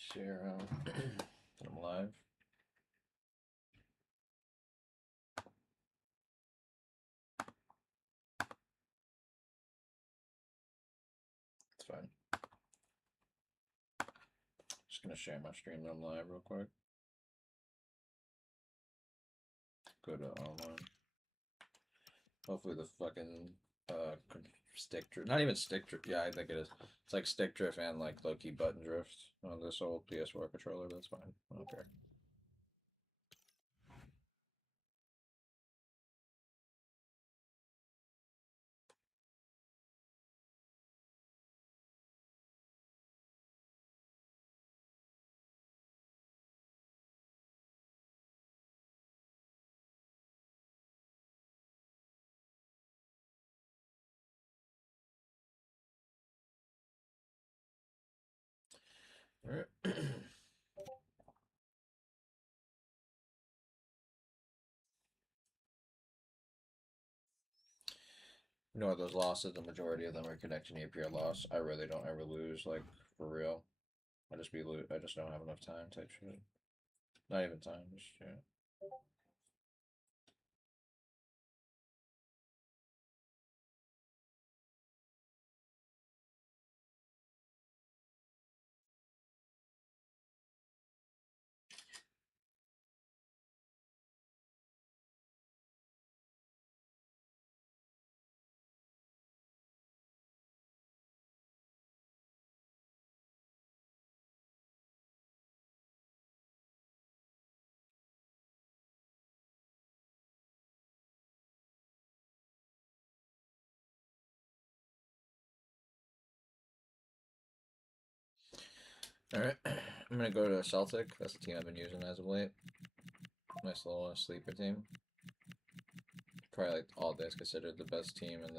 Share I'm live. It's fine. Just gonna share my stream that I'm live real quick. Go to online. Hopefully the fucking stick drift, not even stick drift, yeah, I think it is. It's like stick drift and like low-key button drift on this old PS4 controller, but that's fine. I don't care. All right. You know what, those losses, the majority of them are connection APR loss. I really don't ever lose, like, for real. I just don't have enough time type shit. Not even time, just shit. Alright, I'm gonna go to Celtic. That's the team I've been using as of late. Nice little sleeper team. Probably like all days considered the best team in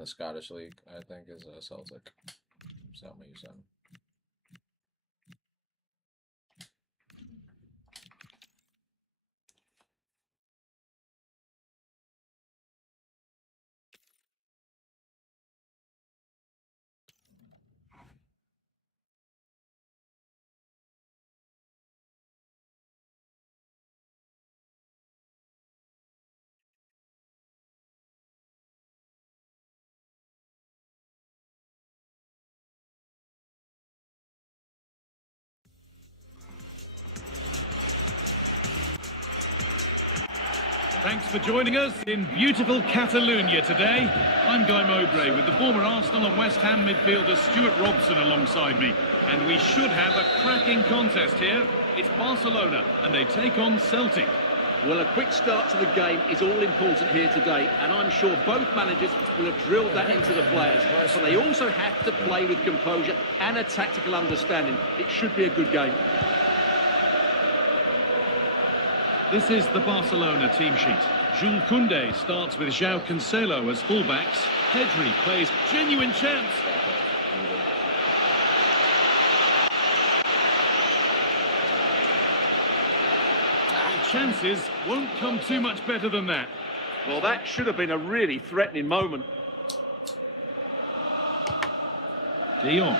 the Scottish League, I think, is Celtic. So I'm gonna use them. Thanks for joining us in beautiful Catalonia today. I'm Guy Mowbray with the former Arsenal and West Ham midfielder Stuart Robson alongside me. And we should have a cracking contest here. It's Barcelona and they take on Celtic. Well, a quick start to the game is all important here today, and I'm sure both managers will have drilled that into the players. But they also have to play with composure and a tactical understanding. It should be a good game. This is the Barcelona team sheet. Jules Koundé starts with João Cancelo as fullbacks. Pedri plays genuine chance. Chances won't come too much better than that. Well, that should have been a really threatening moment. De Jong.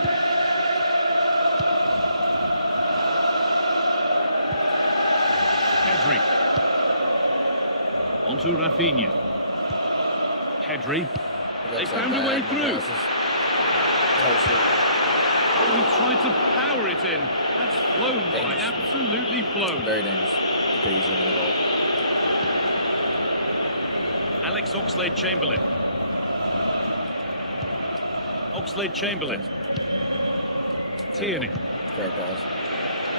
Pedri. Onto Rafinha. Pedri. They found a way through. Oh, he tried to power it in. That's flown by, absolutely flown. Very dangerous. Could easily win a goal. Alex Oxlade-Chamberlain. Oxlade-Chamberlain. Tierney. Great pass.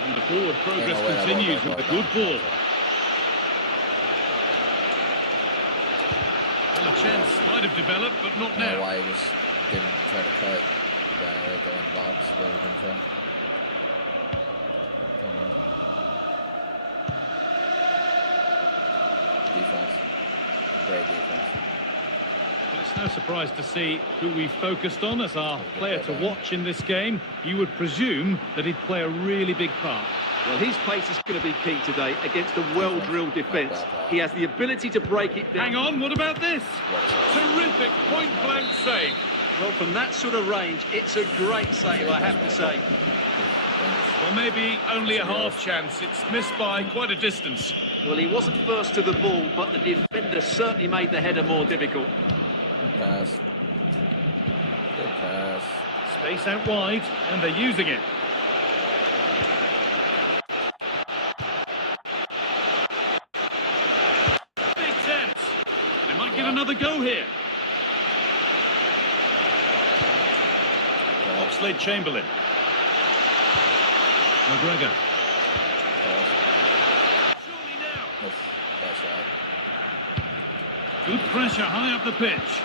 And the forward progress continues with the good ball. Well, a chance might have developed, but not now. I don't know why he just didn't try to cut the guy right there in the box where he came from. Defense. Great defense. Well, it's no surprise to see who we focused on as our player to watch in this game. You would presume that he'd play a really big part. Well, his pace is going to be key today against a well-drilled defence. He has the ability to break it down. Hang on, what about this? Terrific point-blank save. Well, from that sort of range, it's a great save, I have to say. Well, maybe only a half chance. It's missed by quite a distance. Well, he wasn't first to the ball, but the defender certainly made the header more difficult. Good pass. Good pass. Space out wide, and they're using it. Big chance. They might get another go here. Oxlade-Chamberlain. McGregor. Surely now. That shot. Good pressure high up the pitch.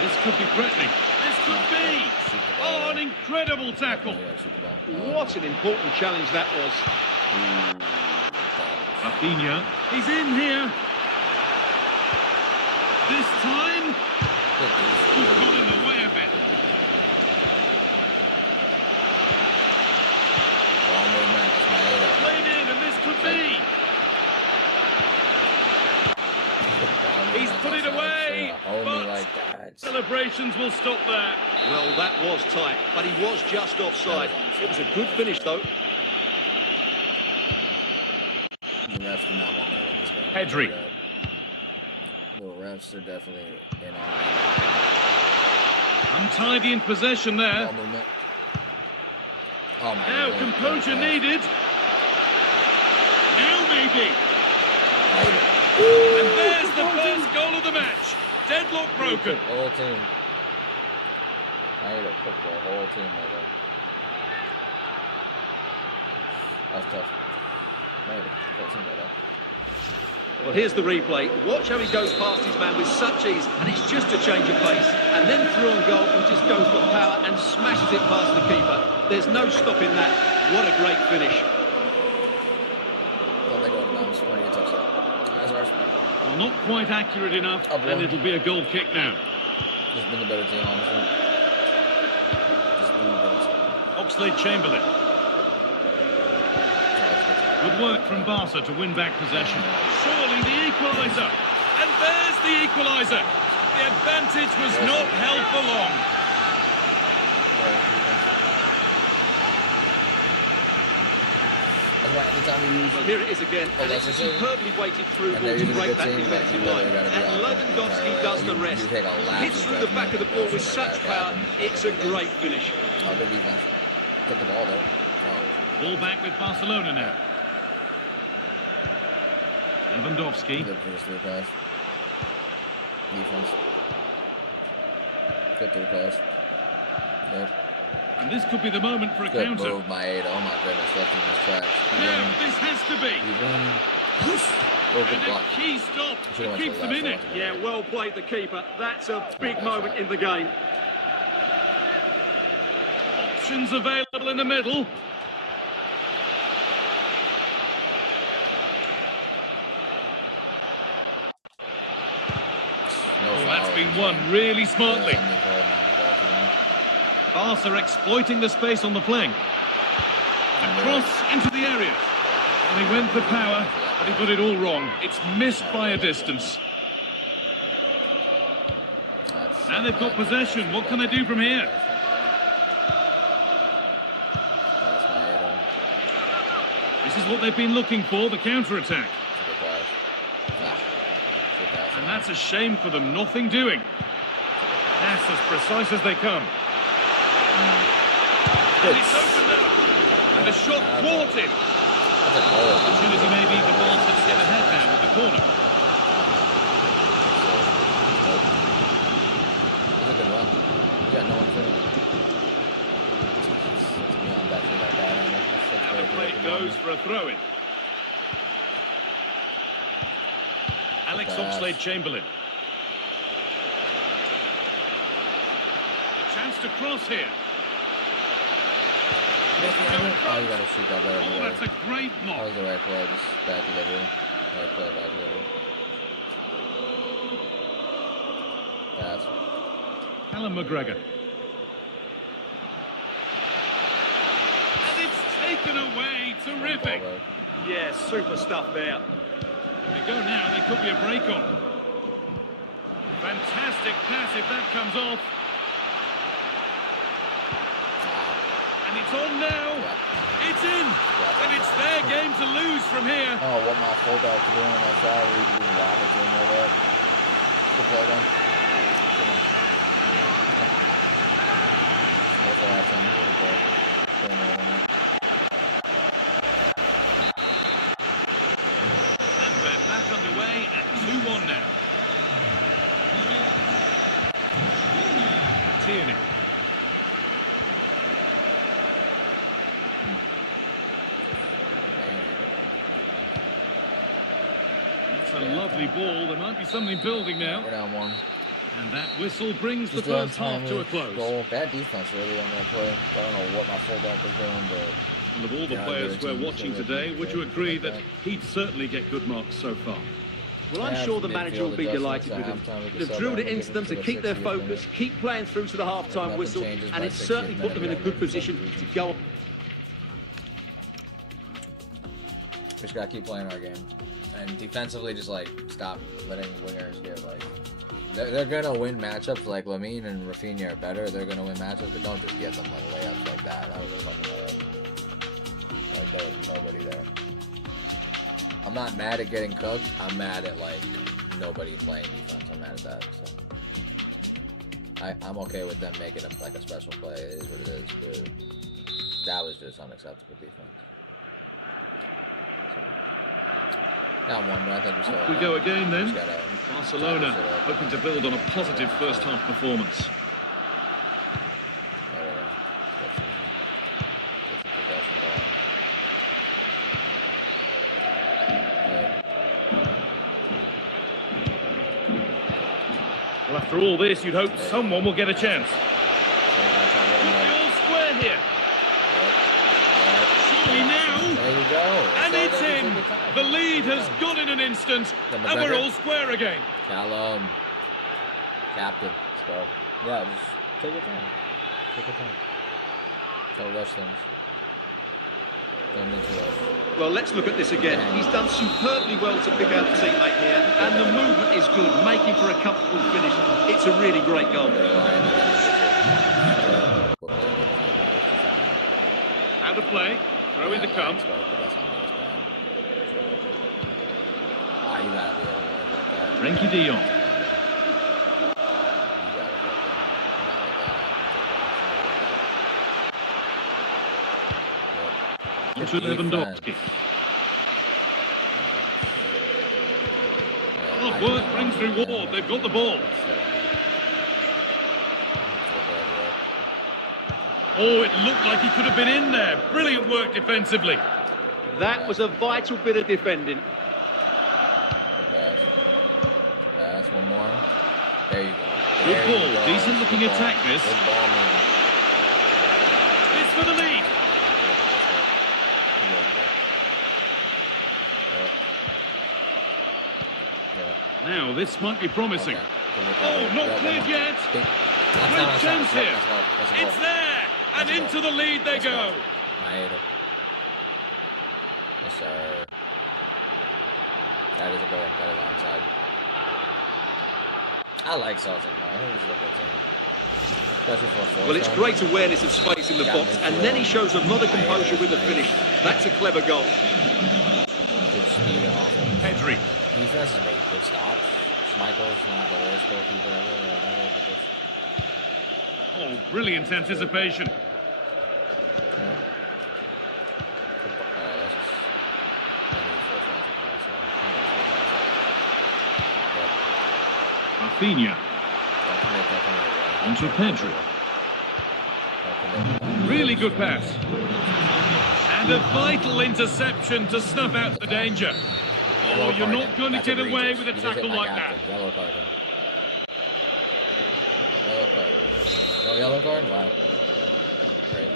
This could be threatening. This could be. Oh, an incredible tackle. What an important challenge that was. Rafinha. He's in here. This time, he's got in the way of it. Played in, and this could be. He's put it away, but celebrations will stop there. Well, that was tight, but he was just offside. It was a good finish, though. The refs do not want to win this game. Pedri. The refs are definitely in on Untidy in possession there. it. Oh my Now God. composure needed. Now maybe. And there's the first goal of the match. Deadlock broken. The whole team. I need to cook the whole team right there. That's tough. I need to cook the whole team right there. Well, here's the replay. Watch how he goes past his man with such ease, and it's just a change of pace. And then through on goal, he just goes for power and smashes it past the keeper. There's no stopping that. What a great finish. Well, they go down. It's 20 touchdown. That's ours. Well, not quite accurate enough, and it'll be a goal kick now. Just been the better team, honestly. Just been the better team. Oxlade-Chamberlain. Good work from Barca to win back possession. Surely the equaliser. And there's the equaliser. The advantage was not held for long. Well, here it is again, and it's a superbly weighted through ball to break that defensive line. And Lewandowski does the rest. Hits through the back of the ball with such power. It's a great finish. Oh, good defense. Get the ball, though. Oh. Ball back with Barcelona now. Lewandowski. Good for the through pass. Defense. Good through pass. Yep. And this could be the moment for a Good counter. move, my aid. Oh my goodness, left in his tracks. Now, this has to be. Oh, good And block. a key stop Should've to went keep to the them in it. left. Yeah, well played the keeper. That's a big moment in the game. Options available in the middle. Oh, that's been won really smartly. Barca exploiting the space on the flank. A cross into the area. And he went for power, but he got it all wrong. It's missed by a distance. Now they've got possession. What can they do from here? This is what they've been looking for, the counter-attack. And that's a shame for them, nothing doing. That's as precise as they come. And it's opened up. And the shot thwarted. Opportunity maybe for Barca to get ahead now with the corner. That's a good run. Yeah, no one finished. Now the play goes for a throw-in. Alex Oxlade-Chamberlain. A chance to cross here. Oh, you gotta shoot that better. Oh, that's a great That block. was the right play, just bad delivery. Right play, bad delivery. Pass. Callum McGregor. And it's taken away. Terrific. Yeah, super stuff there. They go now, there could be a break on. Fantastic pass if that comes off. And it's on now. Yeah. It's in. Yeah, and it's their game to lose from here. Oh, what my fullback doing on that side where you can do the rockets in like that. Good play then. Hopefully that's on the play. And we're back underway at 2-1 now. Tierney. That's a lovely ball. There might be something building now. We're down 1. And that whistle brings the first half to a close. Goal. Bad defense really on that play. I don't know what my fullback was doing, but... And of all the players we're watching today, would you agree that he'd certainly get good marks so far? Well, I'm sure the manager will be delighted with him. They've drilled it into them to keep their focus, keep playing through to the half-time whistle, and it's certainly put them in a good position to go on. We just gotta keep playing our game. And defensively, just like stop letting wingers get like... They're gonna win matchups like Lamine and Rafinha are better. They're gonna win matchups, but don't just give them like layups like that. That was a fucking layup. Like there was nobody there. I'm not mad at getting cooked. I'm mad at like nobody playing defense. I'm mad at that. So I'm okay with them making it like a special play. It is what it is. But that was just unacceptable defense. Down 1, but I think we still. We go again then. Barcelona hoping to build on a positive first half performance. There we go. Get some possession going. Well, after all this, you'd hope someone will get a chance. Could be all square here. Surely now. There you go. And it's in. The lead has gone in an instant, and we're all square again. Callum. Captain. Let's go. Yeah, just take your time. Take your time. Don't rush things. Don't need to rush. Well, let's look at this again. He's done superbly well to pick out the teammate here, and the movement is good, making for a comfortable finish. It's a really great goal. Out of play. Throw in to come. Frankie de Jong. Onto Lewandowski. Hard work brings reward. They've got the ball. Oh, it looked like he could have been in there. Brilliant work defensively. That was a vital bit of defending. Pass, one more. There you go. Good ball. Decent looking attack this. Good ball moving. It's for the lead. Now, this might be promising. Oh, not cleared yet. Great chance here. It's there. And into the lead they go. Yes, sir. That is a goal. That is onside. I like Celtic, man. I think this is a good team. Especially for a four. Well, it's great awareness of space in the box, and then he shows another composure with the finish. That's a clever goal. Good speed off. Pedri. Defense has made good stops. Schmeichel's not the worst goalkeeper ever. Oh, brilliant anticipation. Rafinha. Onto Pedri. Really good pass. And a vital interception to snuff out the danger. Oh, you're not going to get away with a tackle like that. Yellow card. Yellow card. No yellow card? Wow. Great.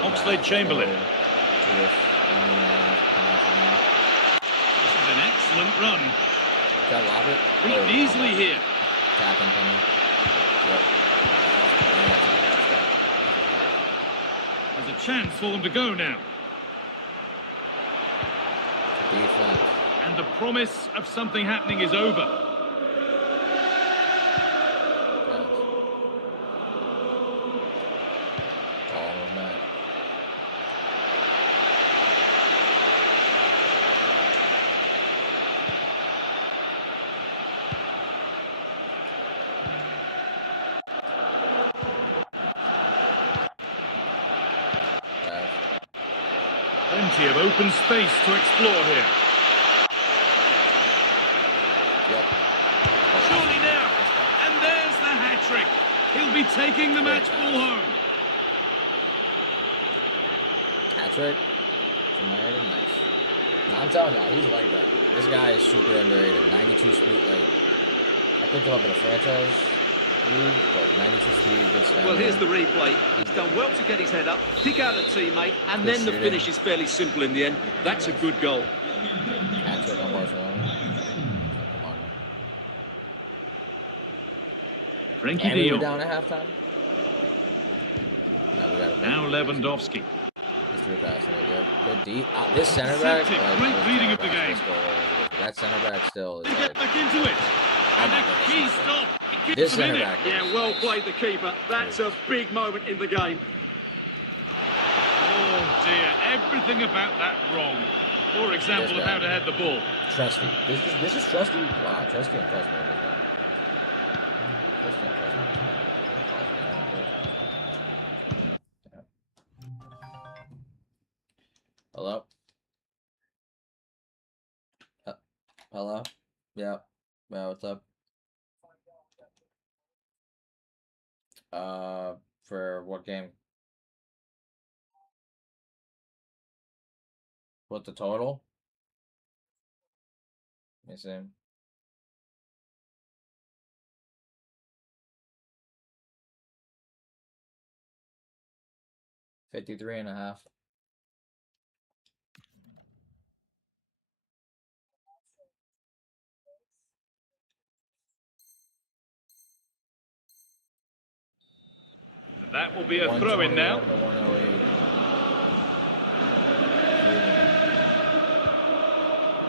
Oxlade-Chamberlain. This is an excellent run. Is that Robert? Beaten easily here. Tapping coming. Yep. There's a chance for them to go now. Defense. And the promise of something happening is over. Ball on net. Plenty of open space to explore here. Yep. Surely now. And there's the hat-trick. He'll be taking the match ball home. Hat-trick? Nice. No, I'm telling you, he's like that. This guy is super underrated. 92 speed, like, I picked him up in a franchise league, but 92 speed, good stamina. Well, here's the replay. He's done well to get his head up, pick out a teammate, and then the finish is fairly simple in the end. That's a good goal. Hat-trick on Barcelona. Oh, come on, man. Frankie And we de were Jong. down at halftime. No, we got it. Now Lewandowski. He's through passing it, yeah. Good deep. This center back. Celtic, great reading of the game. That center back still is They like, get back into it. And a key stop. It keeps this them in center it. back. Yeah, well played, the keeper. That's a big moment in the game. Oh dear, everything about that wrong. For example of how to head the ball. Trusty. This is Trusty? Wow, Trusty and Trusty in this game. Trusty and Trusty. Yeah. Hello? Hello? Yeah. Yeah, what's up? For what game? What the total? Let me see. $53.5. That will be a throw-in now. 108.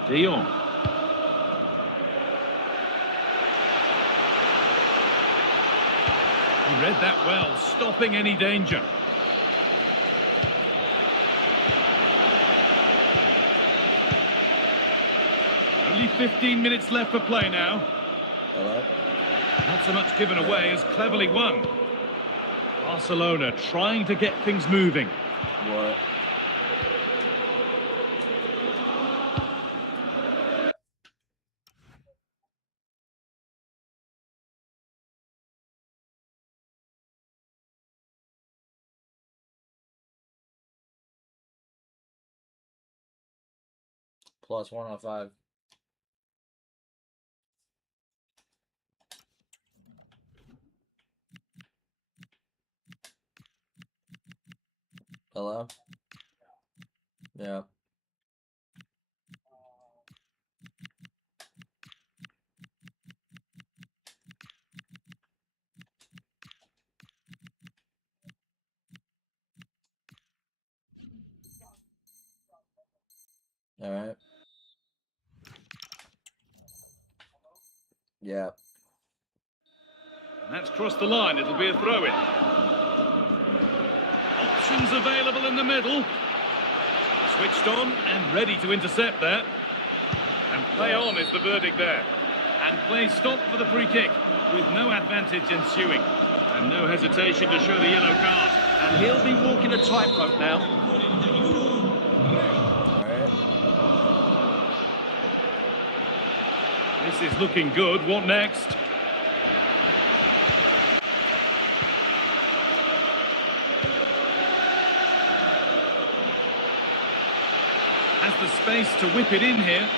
De Jong. He read that well, stopping any danger. Only 15 minutes left for play now. Hello? Not so much given away as cleverly won. Barcelona trying to get things moving. What? Plus 105. Hello? Yeah. All right. Yeah. And that's crossed the line. It'll be a throw-in. Options available in the middle. Switched on and ready to intercept there. And play on is the verdict there. And play stopped for the free kick with no advantage ensuing. And no hesitation to show the yellow card. And he'll be walking a tightrope now. All right. This is looking good. What next? Has the space to whip it in here.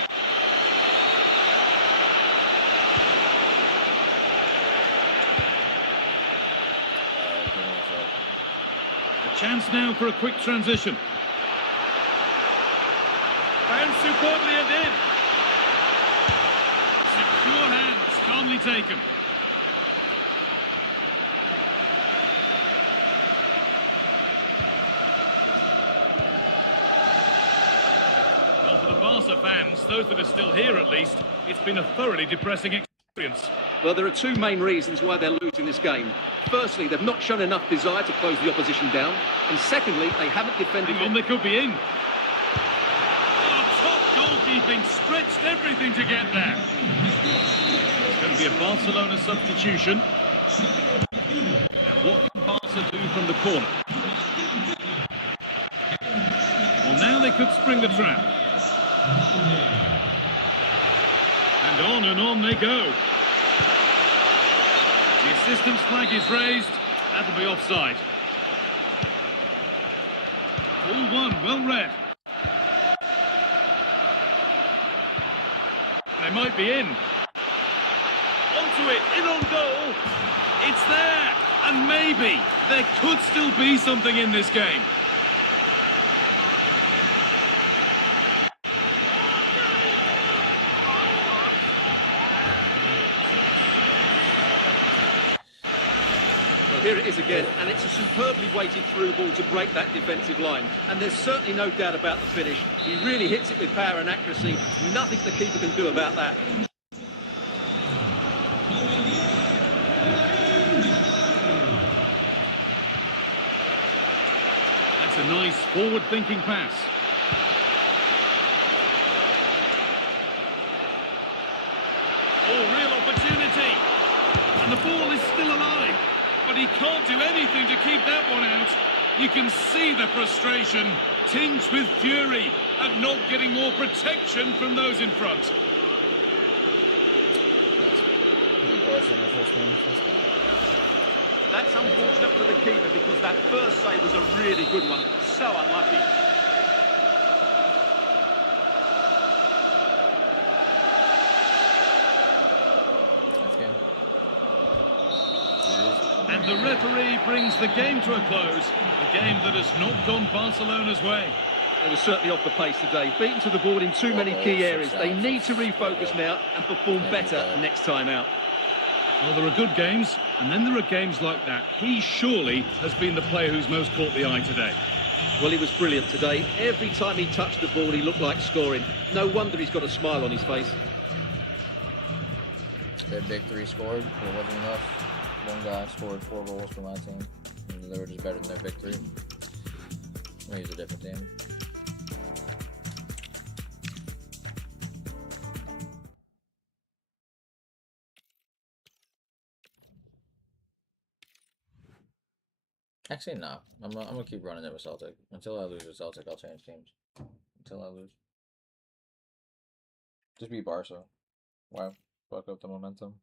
A chance now for a quick transition. Found superbly and in. Secure hands, calmly taken. Barca fans, those that are still here at least, it's been a thoroughly depressing experience. Well, there are two main reasons why they're losing this game. Firstly, they've not shown enough desire to close the opposition down. And secondly, they haven't defended... Hang on, they could be in. Oh, top goalkeeping, stretched everything to get there. It's going to be a Barcelona substitution. And what can Barca do from the corner? Well, now they could spring the trap. And on they go. The assistant's flag is raised. That'll be offside. All one, well read. They might be in. Onto it, in on goal. It's there. And maybe there could still be something in this game. Here it is again, and it's a superbly weighted through ball to break that defensive line. And there's certainly no doubt about the finish. He really hits it with power and accuracy. Nothing the keeper can do about that. That's a nice forward-thinking pass. Oh, real opportunity. And the ball is still alive. But he can't do anything to keep that one out. You can see the frustration, tinged with fury, at not getting more protection from those in front. That's unfortunate for the keeper because that first save was a really good one. So unlucky. And the referee brings the game to a close, a game that has not gone Barcelona's way. They were certainly off the pace today, beaten to the board in too many key areas. They need to refocus now and perform better next time out. Well, there are good games, and then there are games like that. He surely has been the player who's most caught the eye today. Well, he was brilliant today. Every time he touched the ball, he looked like scoring. No wonder he's got a smile on his face. Their big three scored, but it wasn't enough. One guy scored 4 goals for my team, and they were just better than their big three. I'm gonna use a different team. Actually, no. I'm gonna keep running it with Celtic. Until I lose with Celtic, I'll change teams. Until I lose. Just be Barca. Wow. Fuck up the momentum.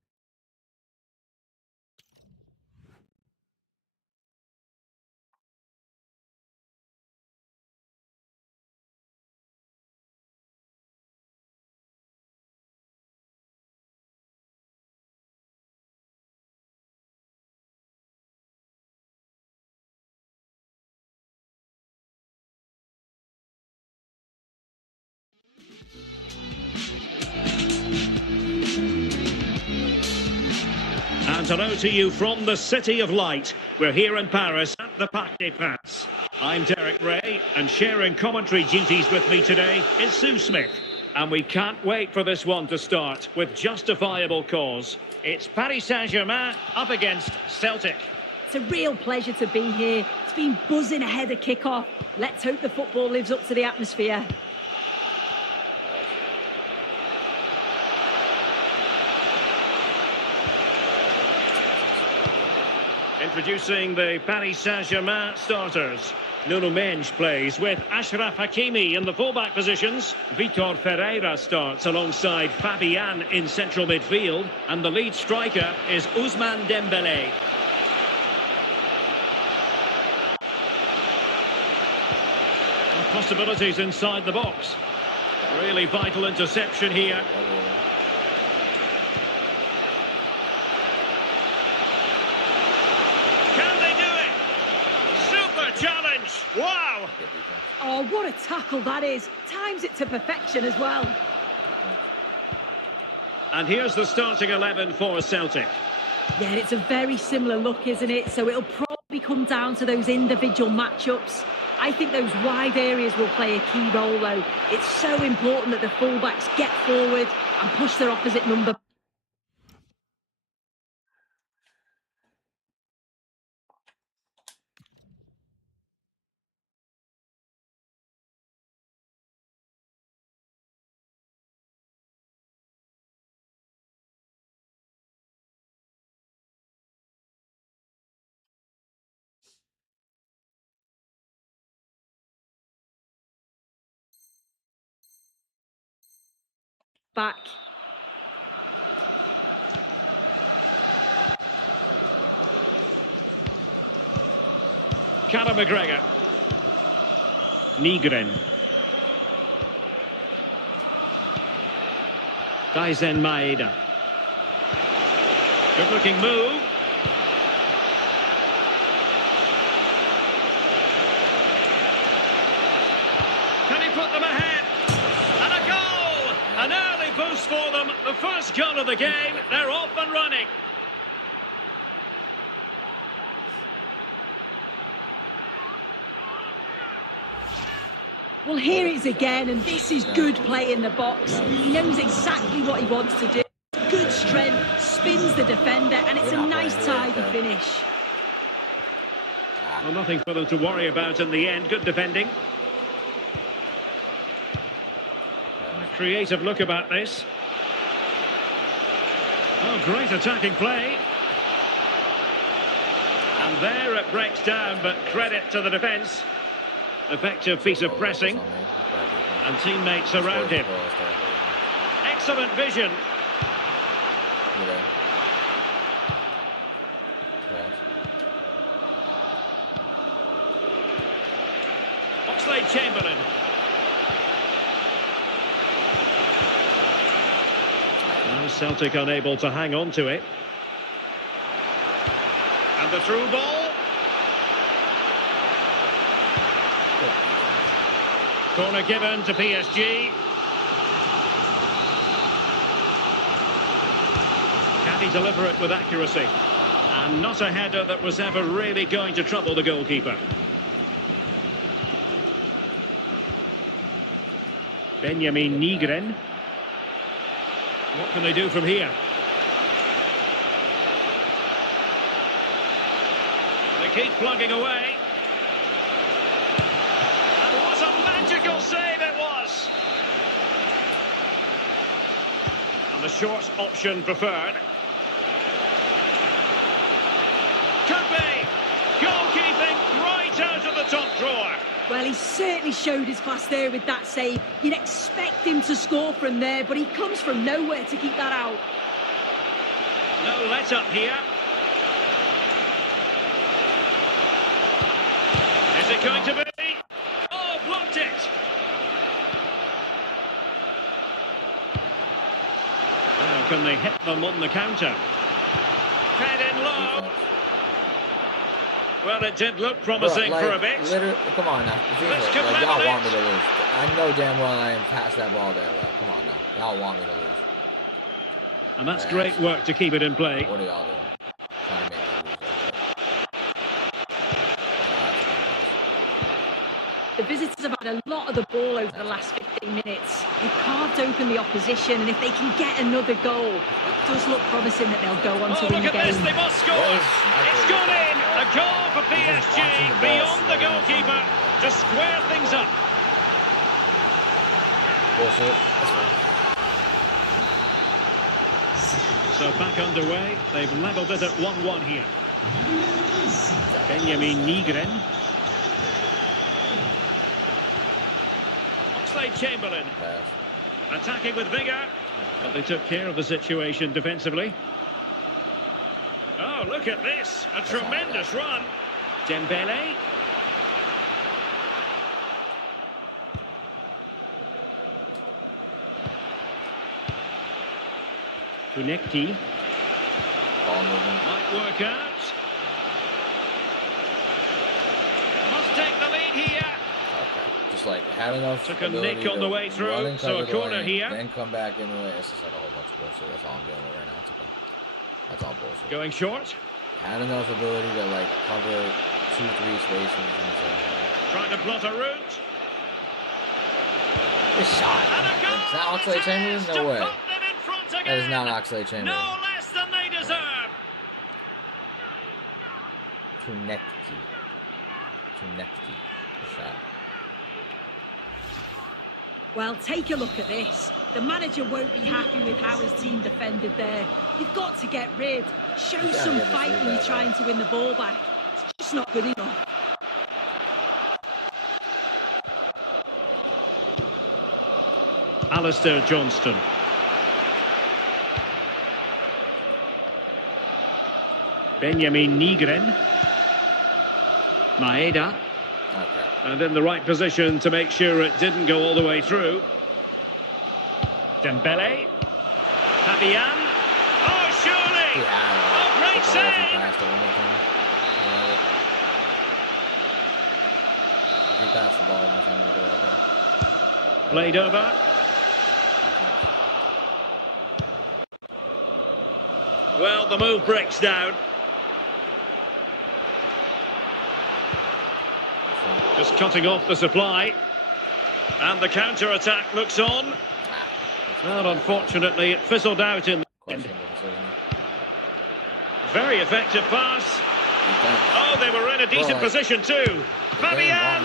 And hello to you from the City of Light. We're here in Paris at the Parc des Princes. I'm Derek Ray, and sharing commentary duties with me today is Sue Smith. And we can't wait for this one to start with justifiable cause. It's Paris Saint-Germain up against Celtic. It's a real pleasure to be here. It's been buzzing ahead of kick-off. Let's hope the football lives up to the atmosphere. Introducing the Paris Saint-Germain starters. Nuno Mendes plays with Achraf Hakimi in the fullback positions. Vitor Ferreira starts alongside Fabian in central midfield. And the lead striker is Ousmane Dembélé. And possibilities inside the box. Really vital interception here. Challenge! Wow! Oh, what a tackle that is. Times it to perfection as well. And here's the starting 11 for Celtic. Yeah, it's a very similar look, isn't it? So it'll probably come down to those individual matchups. I think those wide areas will play a key role, though. It's so important that the fullbacks get forward and push their opposite number. Back. Callum McGregor. Nygren. Daisen Maeda. Good looking move. Can he put them ahead? And a goal! An early boost for them. The first goal of the game. They're off and running. Well, here it is again, and this is good play in the box. He knows exactly what he wants to do. Good strength, spins the defender, and it's a nice tidy finish. Well, nothing for them to worry about in the end. Good defending. A creative look about this. Oh, great attacking play. And there it breaks down, but credit to the defence. Effective piece of pressing. And teammates around him. Excellent vision. Oxlade-Chamberlain. Well, Celtic unable to hang on to it. And the through ball. Corner given to PSG. Can he deliver it with accuracy? And not a header that was ever really going to trouble the goalkeeper. Benjamin Nygren. What can they do from here? They keep plugging away. Magical save it was. And the short option preferred. Could be. Goalkeeping right out of the top drawer. Well, he certainly showed his class there with that save. You'd expect him to score from there, but he comes from nowhere to keep that out. No let up here. Is it going to be? Blocked it. Now can they hit them on the counter? Fed in low. Well, it did look promising for a bit. Come on now. Like, y'all want me to lose. I know damn well I ain't passed that ball there, bro. Come on now. Y'all want me to lose. And that's great work to keep it in play. What are y'all doing? Trying to make me lose. The visitors have had a lot of the ball over the last 15 minutes. They've carved open the opposition, and if they can get another goal, it does look promising that they'll go on to win the game. Look at this, they must score! It's gone in! A goal for PSG, beyond the goalkeeper, to square things up. Bullshit. That's fine. So back underway, they've levelled it at 1-1 here. Benjamin Nygren. Oxlade-Chamberlain attacking with vigour, but they took care of the situation defensively. Oh, look at this, a tremendous run. Dembele. Kunecki. Ball movement. Might work out. Must take the lead here. Just like had enough. Took a nick on the way through, so a corner here. Then come back anyway. It's just like a whole bunch of bullshit. That's all I'm dealing with right now. It's okay. That's all bullshit. Going short. Had enough ability to like cover 2-3 spaces and so. Trying to plot a route. Good shot. And a goal! Is that Oxlade-Chamberlain? No way. That is not Oxlade-Chamberlain. No less than they deserve. Tunecki. Good shot. Well, take a look at this. The manager won't be happy with how his team defended there. You've got to get rid. Show some fight when you're trying to win the ball back. It's just not good enough. Alistair Johnston. Benjamin Nygren. Maeda. Okay. And in the right position to make sure it didn't go all the way through. Dembele. Fabian. Oh, surely! Oh, great save! If he passed the ball, I'm going to do it. Played over. Well, the move breaks down. Just cutting off the supply. And the counter-attack looks on. Well, unfortunately, it fizzled out in the end. Very effective pass. Oh, they were in a decent position too. Fabian!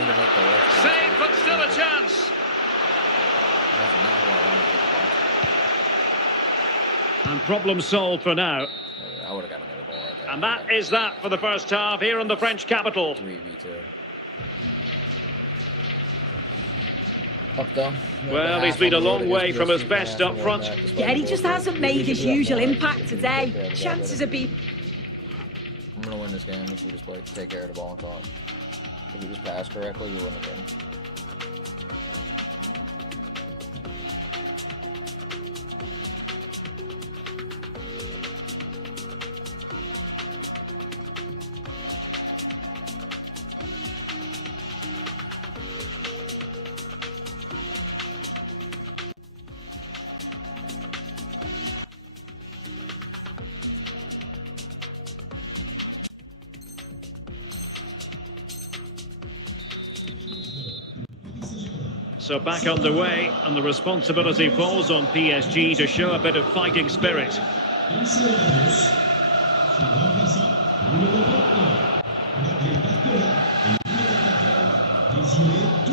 Save, but still a chance. And problem solved for now. I would have got another ball right there. And that is that for the first half here in the French capital. 3v2. Up though. Well, he's been a long way from his best up front. Yeah, he just hasn't made his usual impact today. Chances have been... I'm going to win this game if we just take care of the ball and talk. If we just pass correctly, we win the game. So back underway, and the responsibility falls on PSG to show a bit of fighting spirit.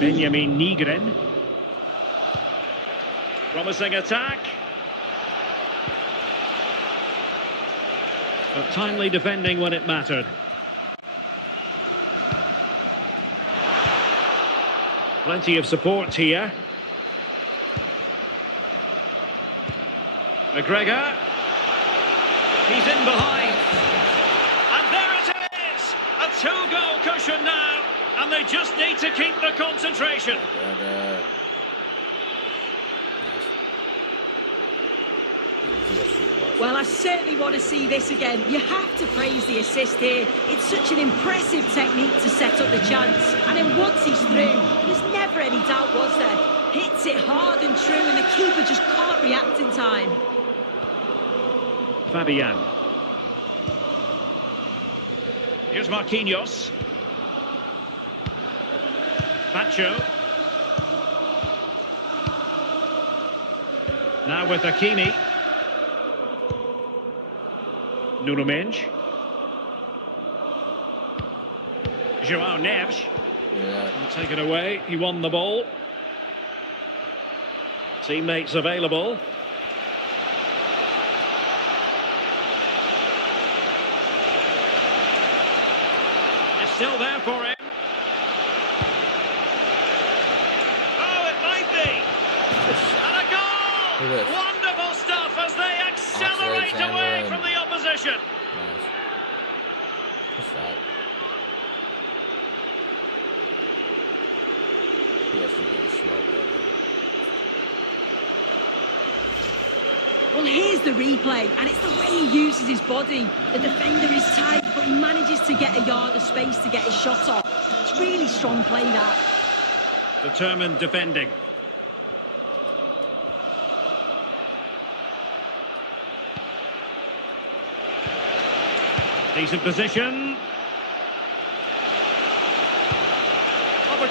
Benjamin Nygren. Promising attack. But timely defending when it mattered. Plenty of support here. McGregor. He's in behind. And there it is! A two-goal cushion now. And they just need to keep the concentration. Well, I certainly want to see this again. You have to praise the assist here. It's such an impressive technique to set up the chance. And then once he's through, there's never any doubt, was there? Hits it hard and true, and the keeper just can't react in time. Fabian. Here's Marquinhos. Pacho. Now with Hakimi. Nuno Mendes. João Neves. Take it away. He won the ball. Teammates available. It's still there for him. Oh, it might be. And a goal! Wonderful stuff as they accelerate away from the opposition. Nice. Good shot. PSG getting smoked right now. Well, here's the replay, and it's the way he uses his body. The defender is tight, but he manages to get a yard of space to get his shot off. It's really strong play, that. Determined defending. Decent position.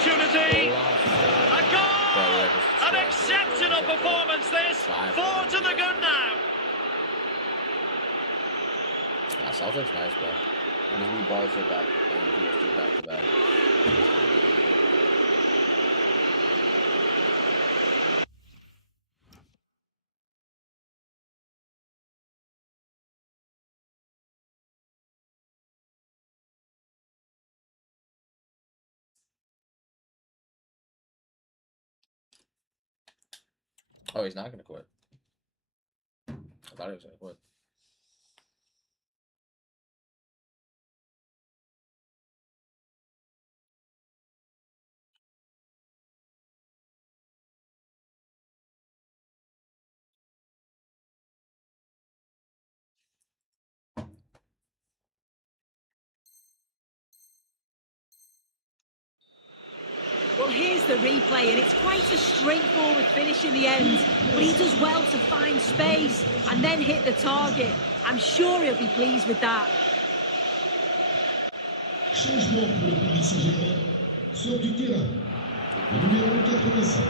opportunity. A goal! An exceptional performance this. 4 to the good now. Celtics nice, bro. I mean, we bars are back and PSG back to back. Oh, he's not gonna quit. I thought he was gonna quit. Well, here's the replay, and it's quite a straightforward finish in the end. But he does well to find space and then hit the target. I'm sure he'll be pleased with that. Changement pour le Paris Saint-Germain. Sort du terrain. Le numéro 85,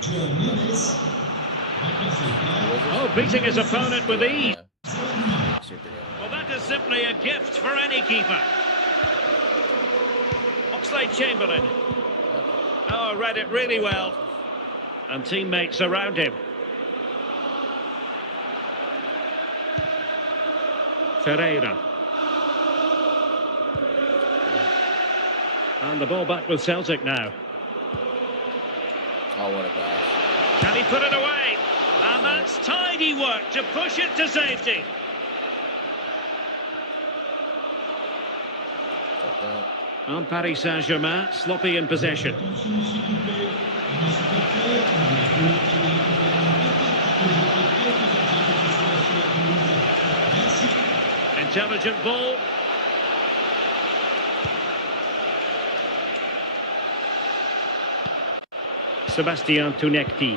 Joao Neves. Oh, beating his opponent with ease. Yeah. Well, that is simply a gift for any keeper. Oxlade-Chamberlain. Oh, read it really well. And teammates around him. Ferreira. And the ball back with Celtic now. Oh, what a pass. Can he put it away? And that's tidy work to push it to safety. On Paris Saint-Germain, sloppy in possession. Intelligent ball. Sebastian Tunekti.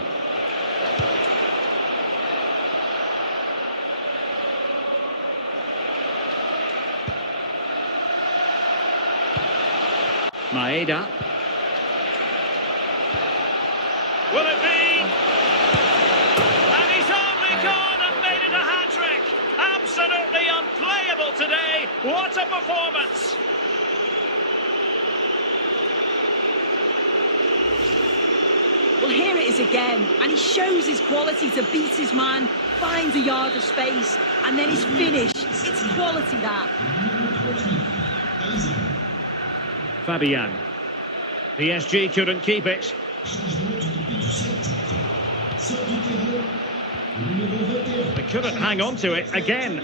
Maeda. Will it be? And he's only gone and made it a hat-trick. Absolutely unplayable today. What a performance. Well, here it is again, and he shows his quality to beat his man, finds a yard of space, and then his finish. It's quality, that. Fabian. PSG couldn't keep it. They couldn't hang on to it again.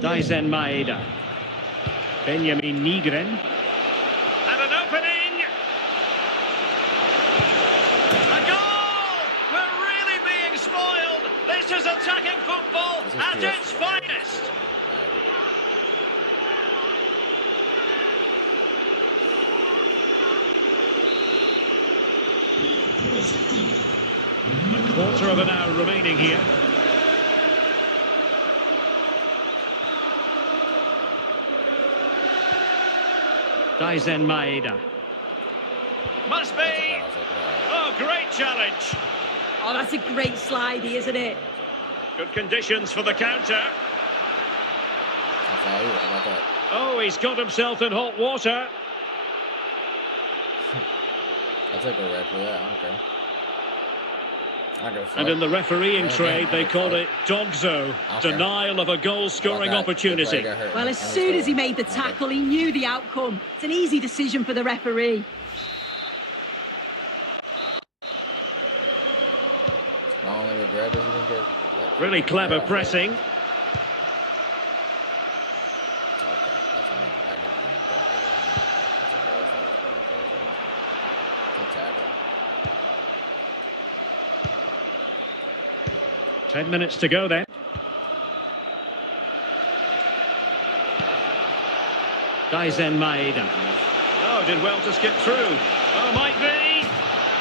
Daizen Maeda. Benjamin Nigren. And an opening. A goal! We're really being spoiled. This is attacking football at its finest. A quarter of an hour remaining here. Daizen Maeda. Must be. Oh, great challenge. Oh, that's a great slidey, isn't it? Good conditions for the counter. Oh, he's got himself in hot water. I'll take a red for that. I don't care. And in the refereeing trade, they call it dogzo, denial of a goal-scoring opportunity. Well, as soon as he made the tackle, he knew the outcome. It's an easy decision for the referee. My only regret is he didn't get... Really clever pressing. Okay, that's fine. I knew he didn't get it. Good tackle. 10 minutes to go then. Daizen Maeda. Oh, did well to skip through. Oh, might be.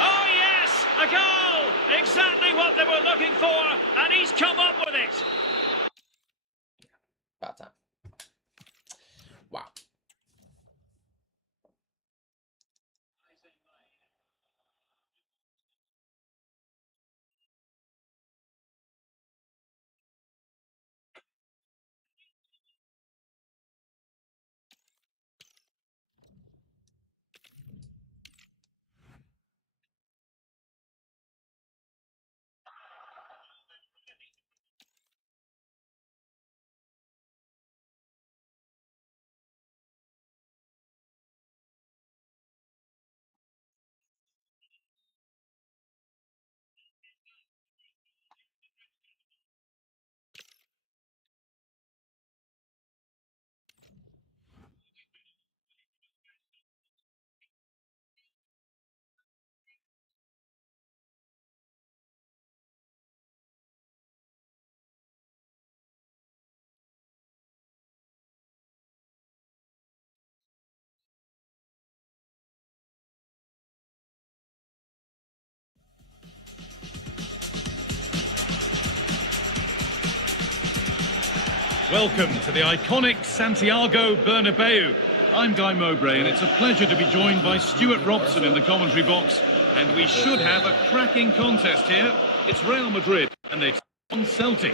Oh, yes! A goal! Exactly what they were looking for, and he's come up with it. About time. Wow. Welcome to the iconic Santiago Bernabeu. I'm Guy Mowbray, and it's a pleasure to be joined by Stuart Robson in the commentary box. And we should have a cracking contest here. It's Real Madrid, and they're on Celtic.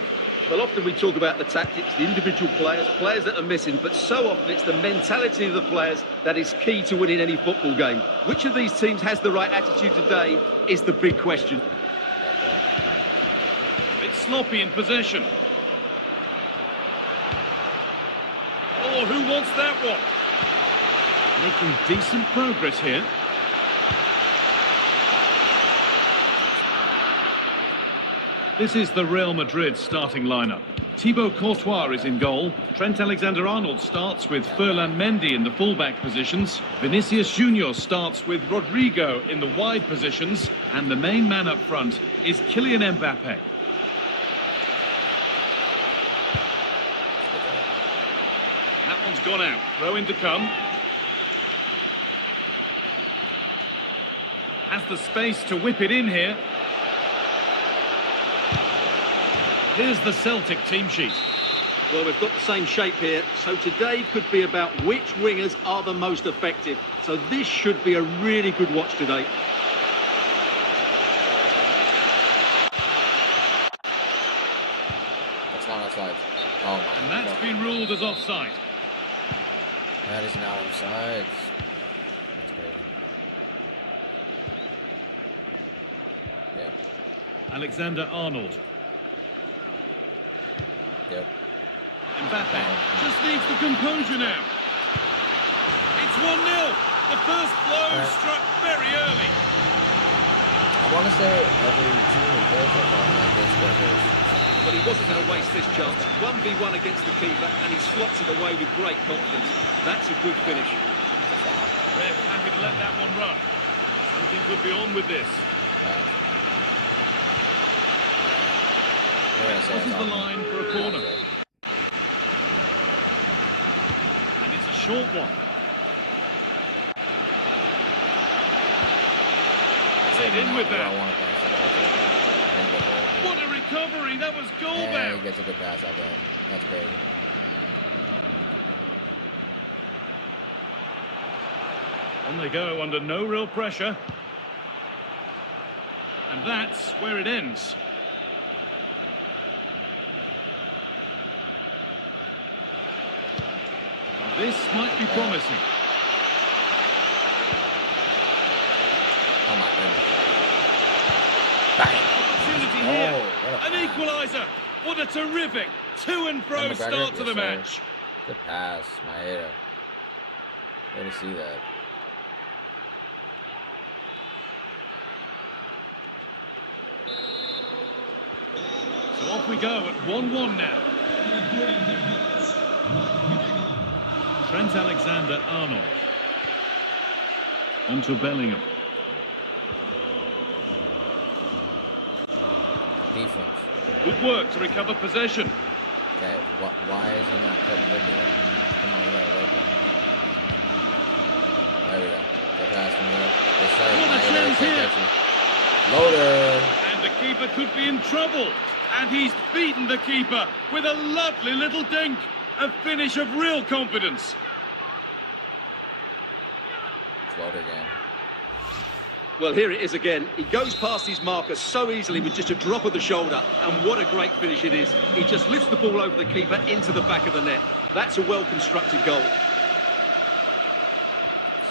Well, often we talk about the tactics, the individual players that are missing, but so often it's the mentality of the players that is key to winning any football game. Which of these teams has the right attitude today is the big question. It's sloppy in possession. Oh, who wants that one? Making decent progress here. This is the Real Madrid starting lineup. Thibaut Courtois is in goal. Trent Alexander-Arnold starts with Ferland Mendy in the fullback positions. Vinicius Junior starts with Rodrigo in the wide positions. And the main man up front is Kylian Mbappe. That one's gone out. Throw in to come. Has the space to whip it in here. Here's the Celtic team sheet. Well, we've got the same shape here, so today could be about which wingers are the most effective. So this should be a really good watch today. That's not offside. Oh my And that's God. been ruled as offside. That is not offside. That's crazy. Yeah. Alexander-Arnold. Yep. Mbappe just needs the composure now. It's 1-0. The first blow struck very early. I want to say every team who plays so far like this goes. But he wasn't going to waste this chance. 1v1 against the keeper, and he slots it away with great confidence. That's a good finish. Ref happy to let that one run. Something could be on with this. This is the line for a corner. And it's a short one. Played in with that. What a recovery. That was goal And bound. he gets a good pass out there. That's crazy. On they go under no real pressure. And that's where it ends. This might be promising. Oh my goodness. Bang. Opportunity here. what a An equaliser. What a terrific to and fro McGregor, start to the yes, sir. match. Good pass, Maeda. Way to see that. So off we go at 1-1 now. Trent Alexander-Arnold. On to Bellingham. Defense. Good work to recover possession. Okay, why is he not putting into that? Come on, you gotta work on it. There we go. Good pass from Europe. Yes, sir. What a chance here. Loader. And the keeper could be in trouble. And he's beaten the keeper with a lovely little dink. A finish of real confidence. It's Loader again. Well, here it is again. He goes past his marker so easily with just a drop of the shoulder. And what a great finish it is. He just lifts the ball over the keeper into the back of the net. That's a well-constructed goal.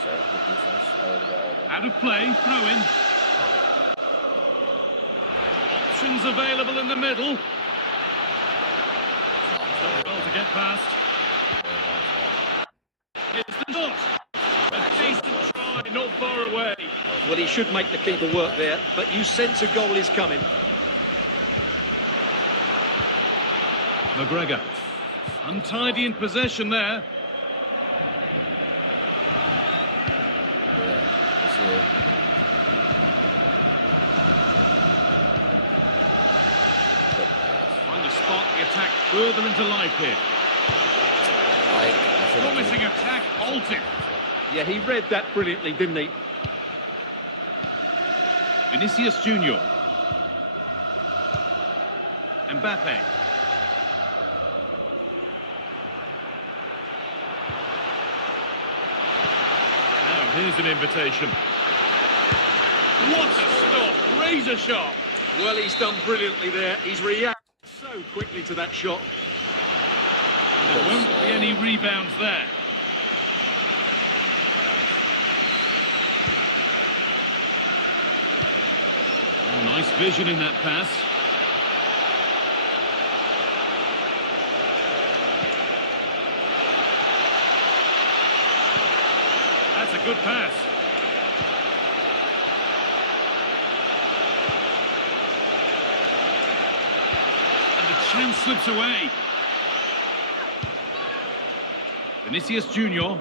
So, good defense. Out of play, throw in. Options available in the middle. Well to get past. It's the shot. A decent try, not far away. Well, he should make the keeper work there, but you sense a goal is coming. McGregor. Untidy in possession there. Yeah, I see it. Good pass. Trying to spot the attack further into life here. I should have Promising attack halted. Yeah, he read that brilliantly, didn't he? Vinicius Junior. Mbappe. Here's an invitation. What a stop! Razor sharp! Well, he's done brilliantly there. He's reacted so quickly to that shot. There won't be any rebounds there. Oh, nice vision in that pass. That's a good pass. And the chance slips away. Vinicius Junior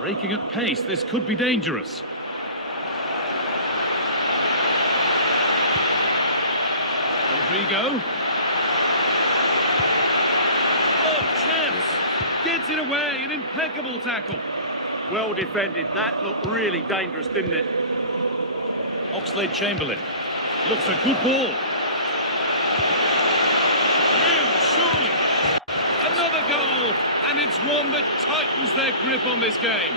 breaking at pace. This could be dangerous. Rodrigo. Oh, chance. Gets it away. An impeccable tackle. Well defended. That looked really dangerous, didn't it? Oxlade-Chamberlain. Looks a good ball. Now, surely. Another goal. And it's one that tightens their grip on this game.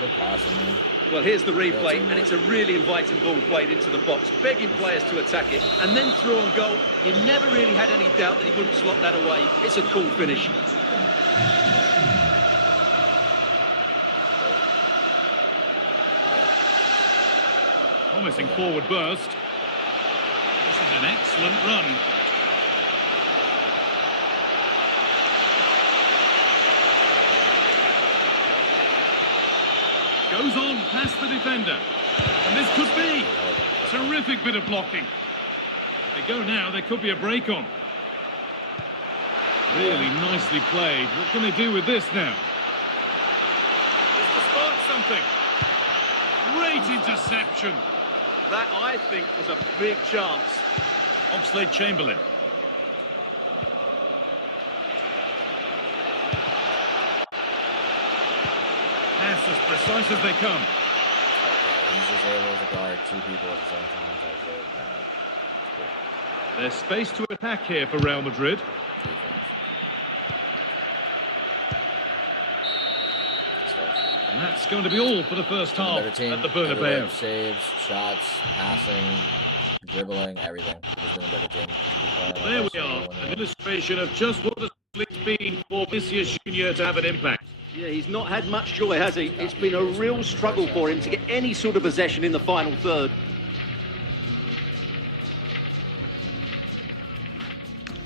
Good passing, man. Well, here's the replay, and it's a really inviting ball played into the box, begging players to attack it, and then through on goal. You never really had any doubt that he wouldn't slot that away. It's a cool finish. Promising forward burst. This is an excellent run. Goes on past the defender. And this could be a terrific bit of blocking. They go now, there could be a break on. Really nicely played. What can they do with this now? Just to spark something. Great interception. That, I think, was a big chance. Oxlade-Chamberlain. Pass as precise as they come. He's just able to guard two people at the same time. There's space to attack here for Real Madrid. And that's going to be all for the first half at the Bernabeu. Saves, shots, passing, dribbling, everything. It's been a better team. There we are, an illustration of just what it's been for Vinicius Junior to have an impact. Yeah, he's not had much joy, has he? It's been a real struggle for him to get any sort of possession in the final third.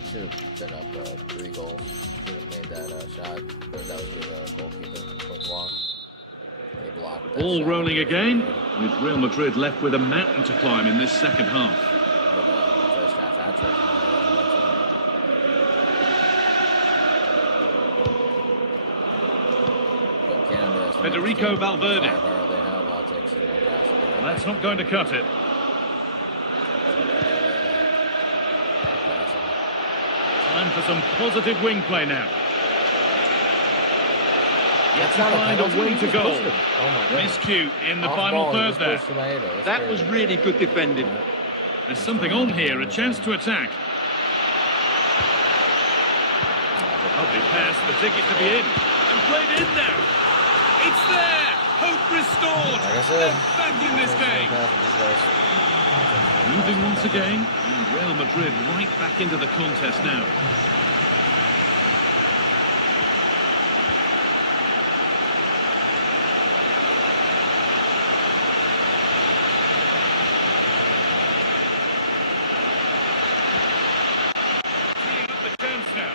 Should have been up 3 goals. Should have made that shot, but that was the goalkeeper. Quick walk. They blocked that All shot. rolling again, with Real Madrid left with a mountain to climb in this second half. But first half hat-trick. Federico Valverde. That's not going to cut it. Time for some positive wing play now. Yet to find a way to goal. Miscue in the final third there. That was really good defending. There's something on here, a chance to attack. Lovely pass, the ticket to be in. And played in now. It's there! Hope restored! They're back in this game! Moving once again, and Real Madrid right back into the contest now. Teeing up the chance now.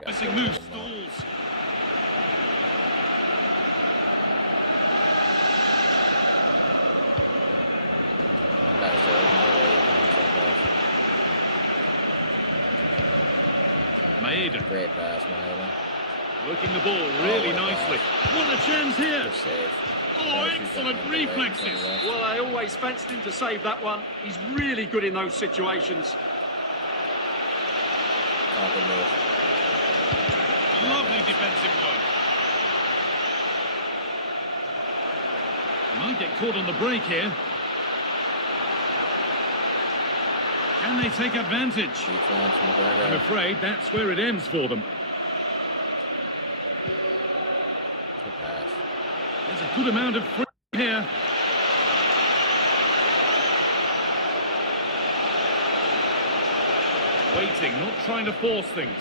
Promising move stalls. Maeda. Great pass, Maeda. Working the ball really nicely. What a chance here! Good save. Oh, excellent reflexes! Well, I always fancied him to save that one. He's really good in those situations. Oh, good move. Lovely defensive work. Might get caught on the break here. Can they take advantage? Defense, I'm McGregor. afraid that's where it ends for them. Good pass. There's a good amount of free here. Waiting, not trying to force things.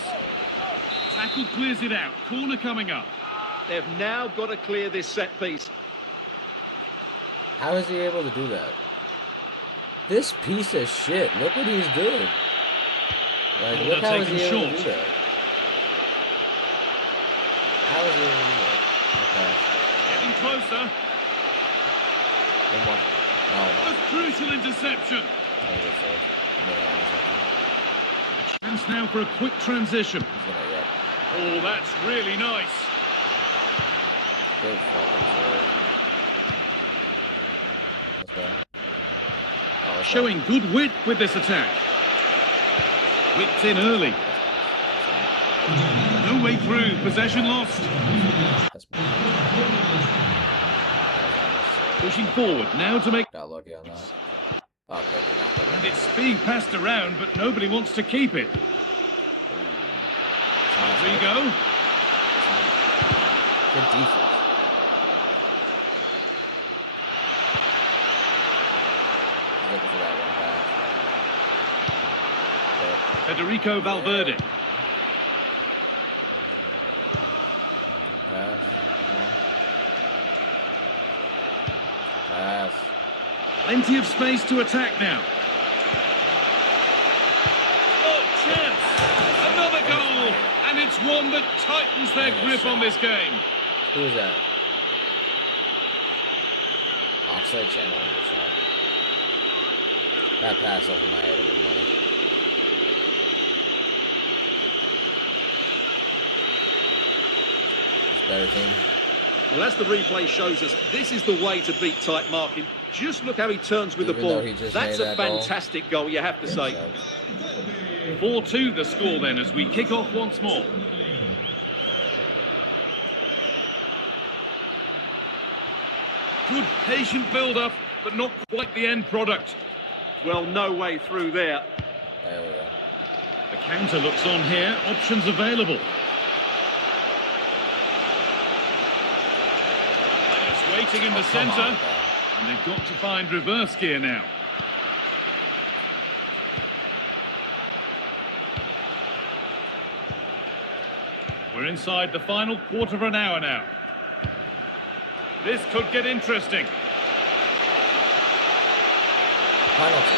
Tackle clears it out. Corner coming up. They've now got to clear this set piece. How is he able to do that? This piece of shit. Look what he's doing. Like, look how is he able to do that? How is he able to do that? Okay. Getting closer. One more. Oh, A crucial interception. my. A chance now for a quick transition. He's gonna get. Oh, that's really nice. Good fucking save. Let's go. Oh, let's go. Showing good wit with this attack. Whipped in early. No way through. Possession lost. That's Pushing forward now to make... got lucky on that. Okay, good enough. And it's being passed around, but nobody wants to keep it. There you go. Good defense. He's looking for that one pass. Federico Valverde. Pass. Pass. Plenty of space to attack now. Oh, chance! Another goal! And it's one that tightens their grip on this game. Who is that? Offside channel on this side. That pass over my head was money. It's better team. Well, as the replay shows us, this is the way to beat tight marking. Just look how he turns with Even the though ball. he just That's made a that goal. fantastic goal, you have to say. So, 4-2 the score then as we kick off once more. Good patient build-up, but not quite the end product. Well, no way through there. there we go. The counter looks on here, options available. It's waiting in the Oh, come on, centre, bro. and they've got to find reverse gear now. We're inside the final quarter of an hour now. This could get interesting. Penalty.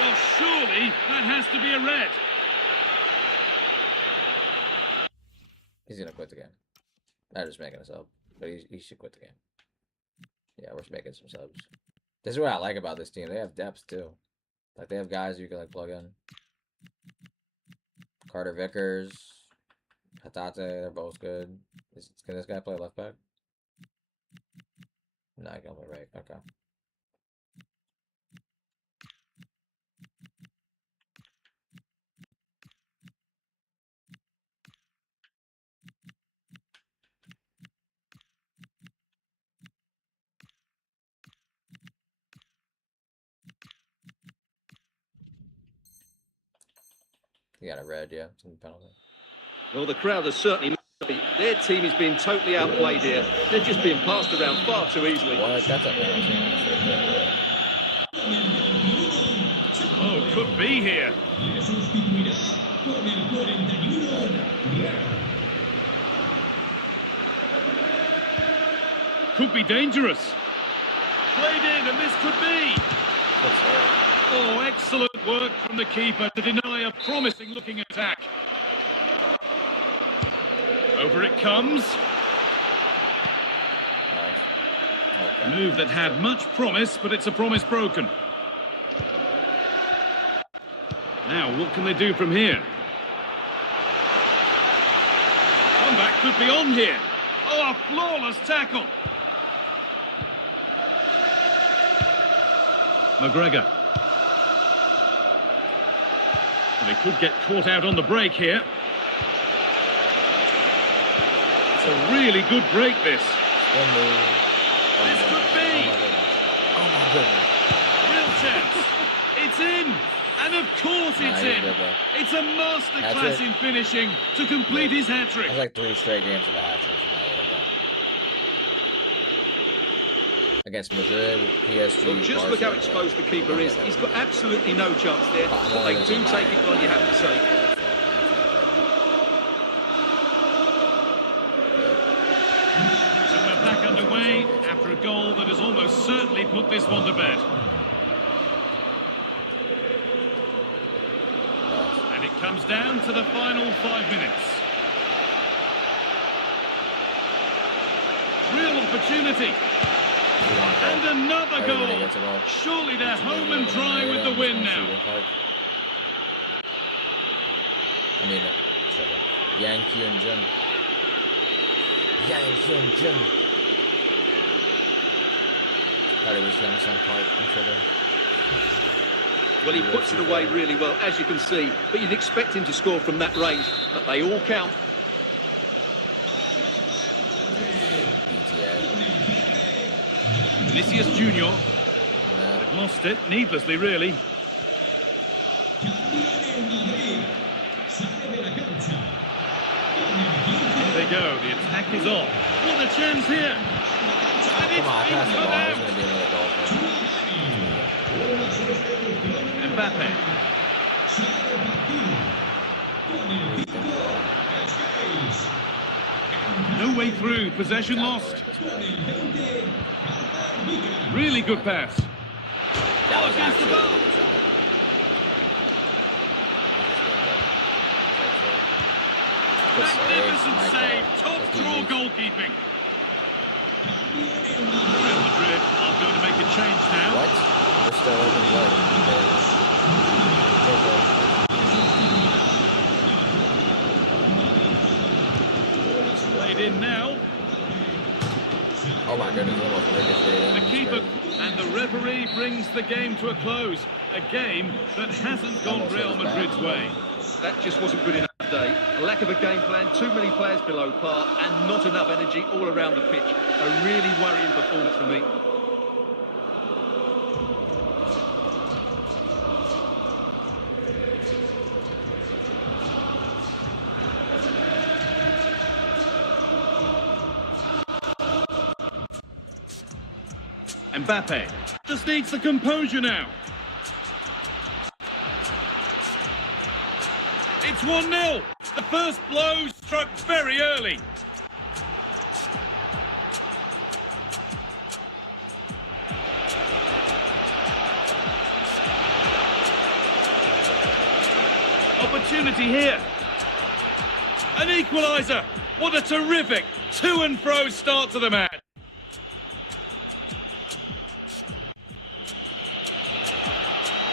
Well, surely that has to be a red. He's gonna quit the game. Not just making a sub, but he should quit the game. Yeah, we're just making some subs. This is what I like about this team. They have depth too. Like they have guys you can like plug in. Carter Vickers, Hatate, they're both good. Can this guy play left back? No, I can play right. Okay. You got a red, yeah. It's in the penalty. Well, the crowd has certainly... Their team is being totally outplayed here. They're just being passed around far too easily. What? That's a penalty. Oh, could be here. Could be dangerous. Played in, and this could be. Oh, excellent work from the keeper to deny a promising-looking attack. Over it comes. A move that had much promise, but it's a promise broken. Now, what can they do from here? Comeback could be on here. Oh, a flawless tackle. McGregor. And they could get caught out on the break here. It's a really good break, this. One move. One This move. could be. Oh my goodness. Real chance. It's in. And of course it's in. It's a masterclass in finishing to complete his hat-trick. That's like 3 straight games of a hat-trick against Madrid, PSG. Well, just look how exposed the keeper is. He's got absolutely no chance there. But they do take it on, you have to say. So we're back underway after a goal that has almost certainly put this one to bed. And it comes down to the final 5 minutes. Real opportunity. And another goal. Surely they're home and dry with the win now. I mean, Yang Hyun-jin. Yang Hyun-jin. Thought it was Young-sung Park. Well, he puts it away really well, as you can see. But you'd expect him to score from that range. But they all count. Vinicius Junior. They've lost it, needlessly, really. There they go, the attack is on. What a chance here! And it's been cut out! Mbappe. No way through, possession lost. Really good pass. That was against the bar. Magnificent save, top draw goalkeeping. Real Madrid are going to make a change now. What? They're still open Played in now. Oh my goodness, almost ricocheted. The keeper and the referee brings the game to a close. A game that hasn't gone Real Madrid's way. That just wasn't good enough today. A lack of a game plan, too many players below par, and not enough energy all around the pitch. A really worrying performance for me. Mbappe just needs the composure now. It's 1-0. The first blow struck very early. Opportunity here. An equaliser. What a terrific to and fro start to the match.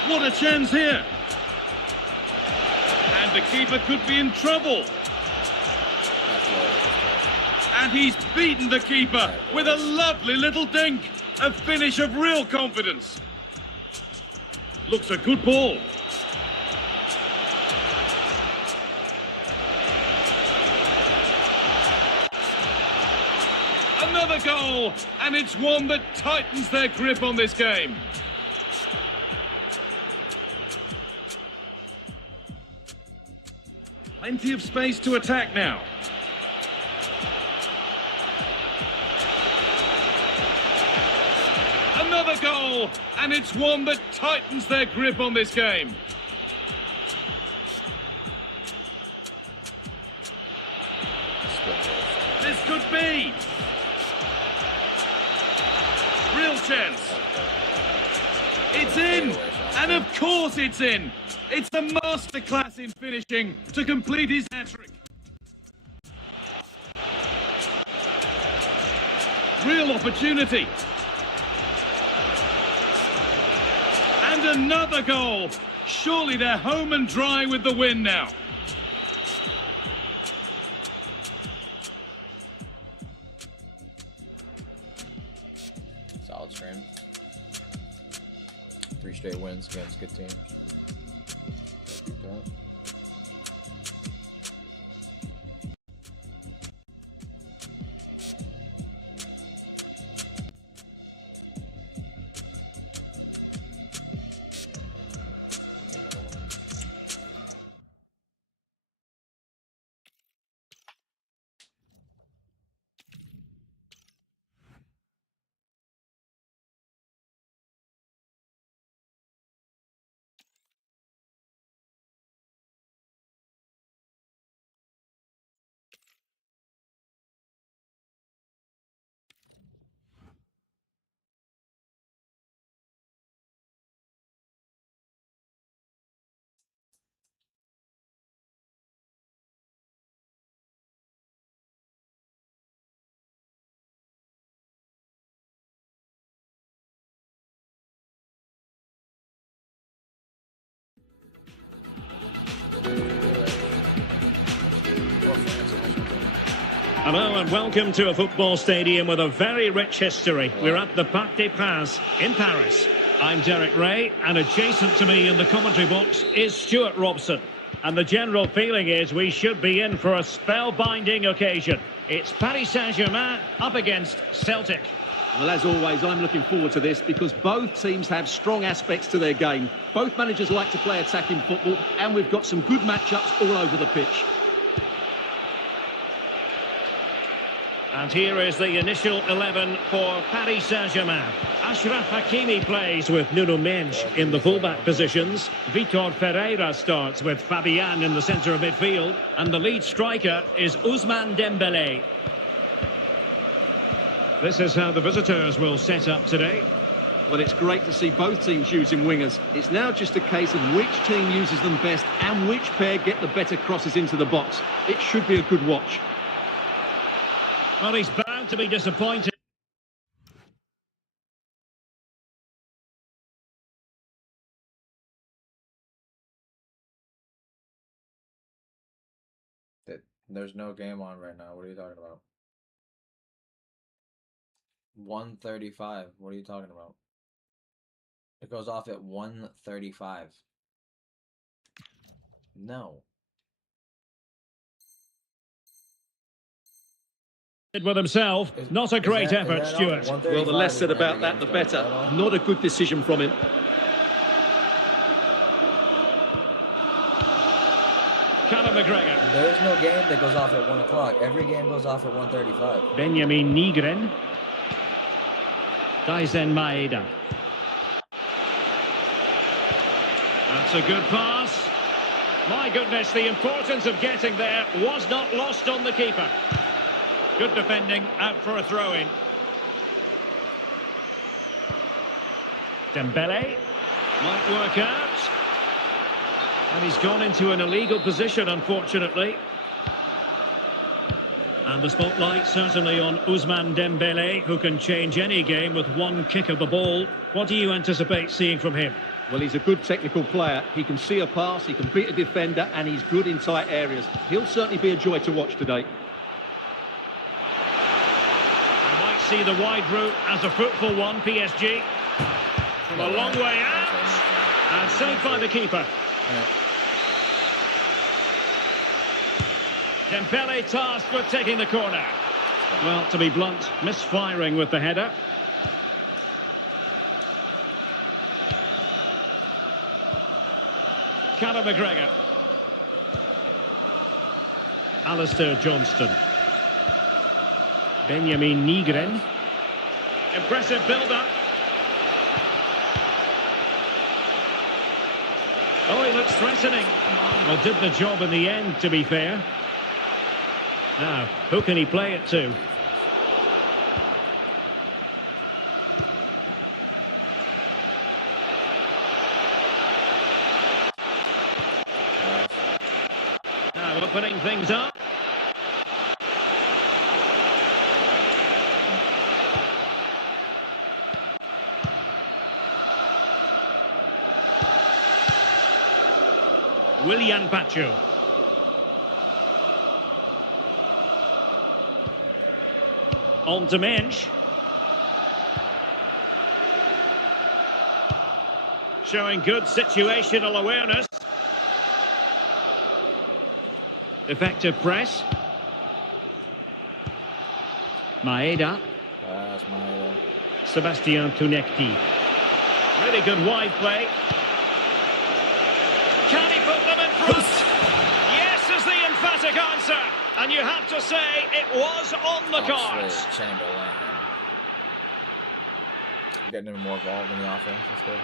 What a chance here. And the keeper could be in trouble. And he's beaten the keeper with a lovely little dink. A finish of real confidence. Looks a good ball. Another goal, and it's one that tightens their grip on this game. Plenty of space to attack now. Another goal, and it's one that tightens their grip on this game. This could be. Real chance. It's in, and of course it's in. It's a masterclass in finishing to complete his hat-trick. Real opportunity. And another goal. Surely they're home and dry with the win now. Solid stream. 3 straight wins against good teams. Keep that. Hello and welcome to a football stadium with a very rich history. We're at the Parc des Princes in Paris. I'm Derek Ray, and adjacent to me in the commentary box is Stuart Robson. And the general feeling is we should be in for a spellbinding occasion. It's Paris Saint-Germain up against Celtic. Well, as always, I'm looking forward to this because both teams have strong aspects to their game. Both managers like to play attacking football, and we've got some good matchups all over the pitch. And here is the initial 11 for Paris Saint-Germain. Achraf Hakimi plays with Nuno Mendes in the fullback positions. Vitor Ferreira starts with Fabian in the centre of midfield. And the lead striker is Ousmane Dembélé. This is how the visitors will set up today. Well, it's great to see both teams using wingers. It's now just a case of which team uses them best and which pair get the better crosses into the box. It should be a good watch. Well, he's bound to be disappointed. There's no game on right now. What are you talking about? 1:35. What are you talking about? It goes off at 1:35. No. With himself, not a great effort, Stuart. Well, the less said about that, the better. Not a good decision from him. Conor McGregor. There is no game that goes off at 1 o'clock. Every game goes off at 1:35. Benjamin Nigren. Daisen Maeda. That's a good pass. My goodness, the importance of getting there was not lost on the keeper. Good defending, out for a throw-in. Dembele might work out. And he's gone into an illegal position, unfortunately. And the spotlight certainly on Ousmane Dembele, who can change any game with one kick of the ball. What do you anticipate seeing from him? Well, he's a good technical player. He can see a pass, he can beat a defender, and he's good in tight areas. He'll certainly be a joy to watch today. See the wide route as a fruitful one, PSG. From a long way out. And saved by the keeper. Dembele tasked with taking the corner. Well, to be blunt, misfiring with the header. Conor McGregor. Alistair Johnston. Benjamin Nigren. Impressive build-up. Oh, he looks threatening. Well, did the job in the end, to be fair. Now, who can he play it to? Now, opening things up. Willian Pacho. On to Mensch. Showing good situational awareness. Effective press. Maeda. Maeda. Sebastian Tunekti. Really good wide play. Can he put them in front? Yes is the emphatic answer. And you have to say it was on the cards. Chamberlain. Getting him more involved in the offense. That's good.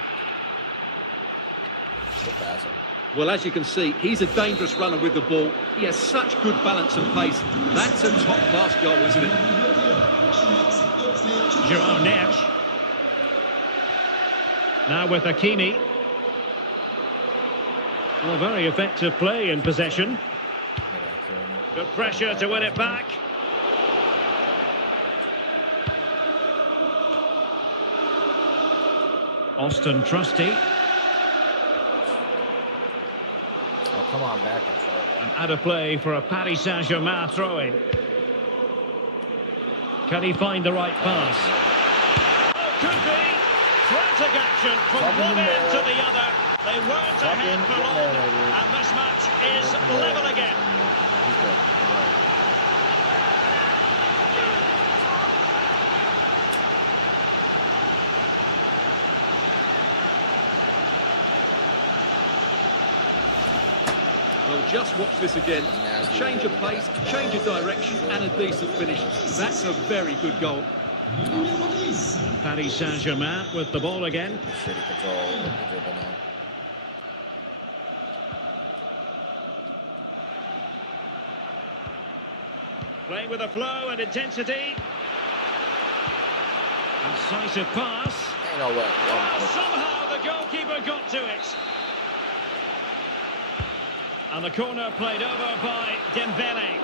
Good passing. Well, as you can see, he's a dangerous runner with the ball. He has such good balance and pace. That's a top-class goal, isn't it? Joao Neves. Now with Hakimi. Well, very effective play in possession. Good pressure to win it back. Austin Trusty. Oh, come on, back and forward. And out of play for a Paris Saint-Germain throw-in. Can he find the right pass? Oh, could be. Frantic action from one end to the other. They weren't ahead for long, and this match is level again. Well, just watch this again. A change of pace, a change of direction, and a decent finish. That's a very good goal. Paris Saint-Germain with the ball again. Shitty control with the dribble now. Playing with a flow and intensity. Incisive pass. Ain't no way. Well, somehow the goalkeeper got to it. And the corner played over by Dembele.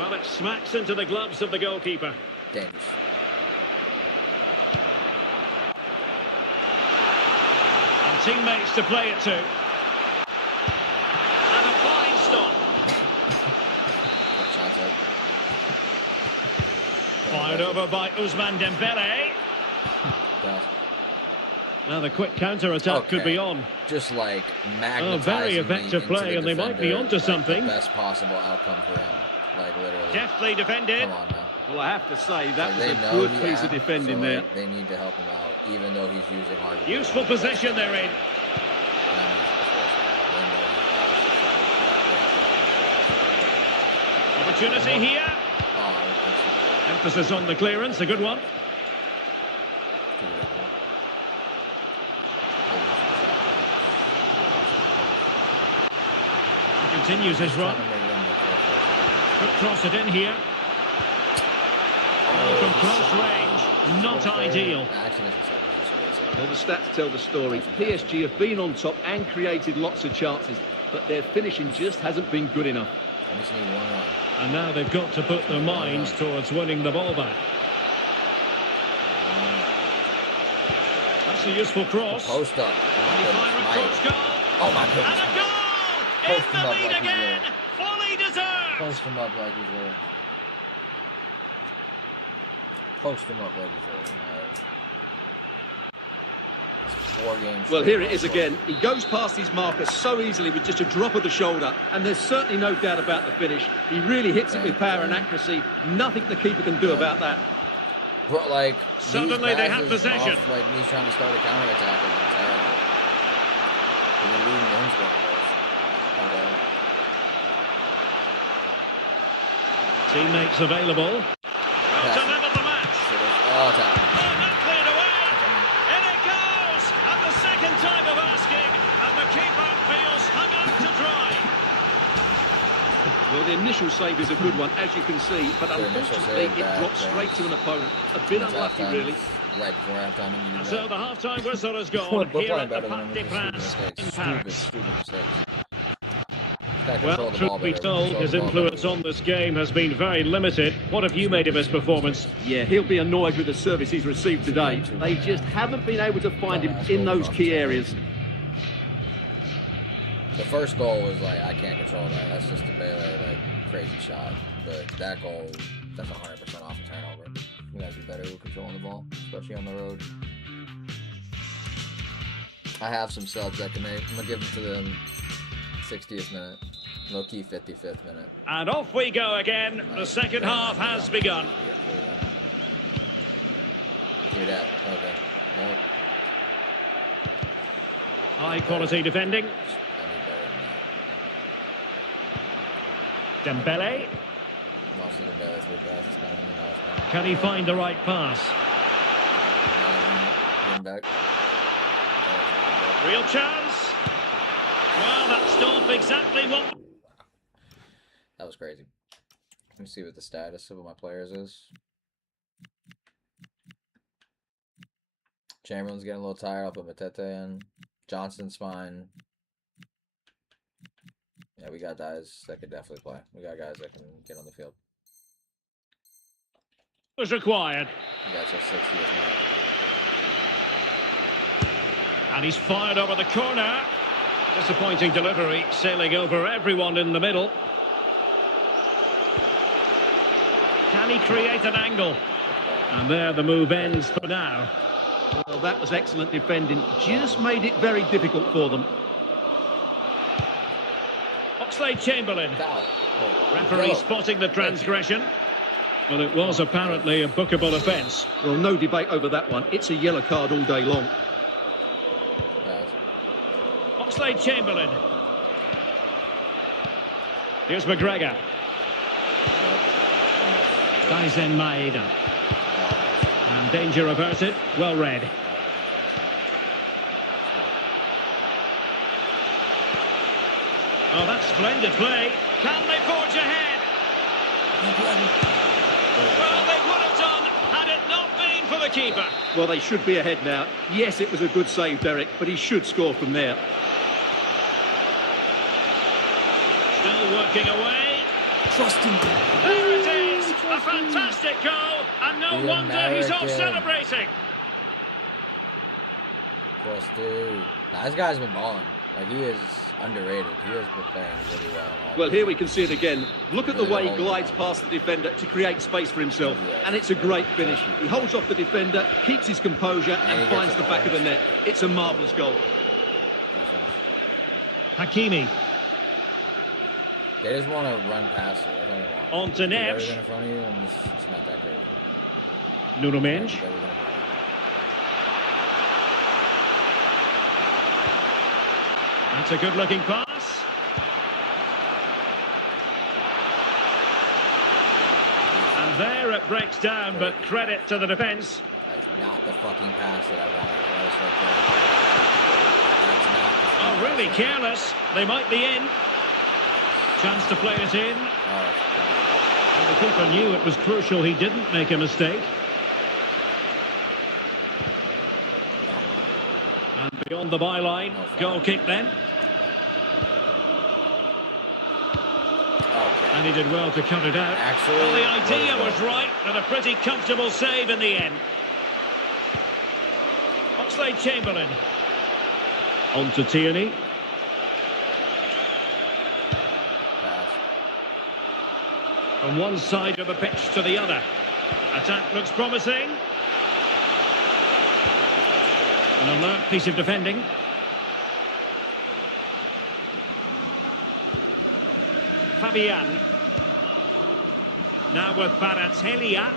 Well, it smacks into the gloves of the goalkeeper. Dangerous. And teammates to play it to. And a fine stop. Fired over by Ousmane Dembele. Now the quick counter-attack could be on. Just like magnetizing. Oh, very effective play, and they might be onto something. The best possible outcome for him, like literally. Deftly defended. Come on now. Well, I have to say, that was They a know good he piece of has, defending so, there. like, they need to help him out, even though he's using hard. Useful position they're in. Opportunity here. Emphasis on the clearance, a good one. He continues his run. Could cross it in here. Oh, from close range, not ideal. Well, the stats tell the story. PSG have been on top and created lots of chances, but their finishing just hasn't been good enough. I just need one run. And now they've got to put their minds towards winning the ball back. That's a useful cross. Post up. Oh my goodness. And a goal! Post in him the up lead like again! he's Fully deserved! Post him up like he's there. Post him up like he's there. 4 games. Well, here it is again. He goes past his marker so easily with just a drop of the shoulder, and there's certainly no doubt about the finish. He really hits it with power and accuracy. Nothing the keeper can do about that. But like, suddenly they have possession. Off, like me trying to start a counter attack is terrible. They're leading the home score. Teammates available. To level the match. Oh, time. Not cleared away. In it goes. At the second time of asking, and the keeper feels hung up to dry. Well, the initial save is a good one, as you can see, but unfortunately it drops straight to an opponent. A bit unlucky, really. Right before halftime. So the halftime whistle has gone here at the Parc des Princes in Paris. Stupid mistakes. Well, truth be told, his influence on this game has been very limited. What have you made of his performance? Yeah, he'll be annoyed with the service he's received today. They just haven't been able to find him in those key areas. The first goal was like, I can't control that. That's just a Baylor, like, crazy shot. But that goal, that's 100% off a turnover. We gotta do better with controlling the ball, especially on the road. I have some subs I can make. I'm gonna give them to them 60th minute. Low-key 55th minute. And off we go again. The second half has begun. Do that. Okay. Nope. High quality defending. Dembele. Can he find the right pass? Real chance. Well, that stopped exactly what... That was crazy. Let me see what the status of my players is. Chamberlain's getting a little tired. I'll put Matete in. Johnson's fine. Yeah, we got guys that could definitely play. We got guys that can get on the field. Was required. We got till 60th minute. And he's fired over the corner. Disappointing delivery, sailing over everyone in the middle. Can he create an angle? And there the move ends for now. Well, that was excellent defending. Just made it very difficult for them. Oxlade-Chamberlain. Foul. Oh, Referee go. spotting the transgression. Well, it was apparently a bookable offence. Well, no debate over that one. It's a yellow card all day long. Pass. Oxlade-Chamberlain. Here's McGregor. Daisen Maeda. And danger averted. Well read. Oh, that's splendid play. Can they forge ahead? Well, they would have done had it not been for the keeper. Well, they should be ahead now. Yes, it was a good save, Derek, but he should score from there. Still working away. Trust him. There it is! A fantastic goal, and no wonder he's off celebrating. Trust him. Nah, this guy's been balling. Like, he is underrated. He has been playing really well. Well, here we can see it again. Look at the way he glides past the defender to create space for himself. And it's a great finish. He holds off the defender, keeps his composure, and finds the back of the net. It's a marvellous goal. Hakimi. They just want to run past it. That's all they want. On to Neves. Everything in front of you, and it's not that great. Nuno Mendes. That's a good-looking pass. And there it breaks down, but credit to the defence. That's not the fucking pass that I wanted. That was right there. Oh, really careless. They might be in. Chance to play it in. Well, the keeper knew it was crucial he didn't make a mistake. And beyond the byline, goal kick then. And he did well to cut it out. Actually, well, the idea was right, and a pretty comfortable save in the end. Oxlade-Chamberlain. On to Tierney. From one side of the pitch to the other. Attack looks promising. An alert piece of defending. Fabian. Now with Kvaratskhelia.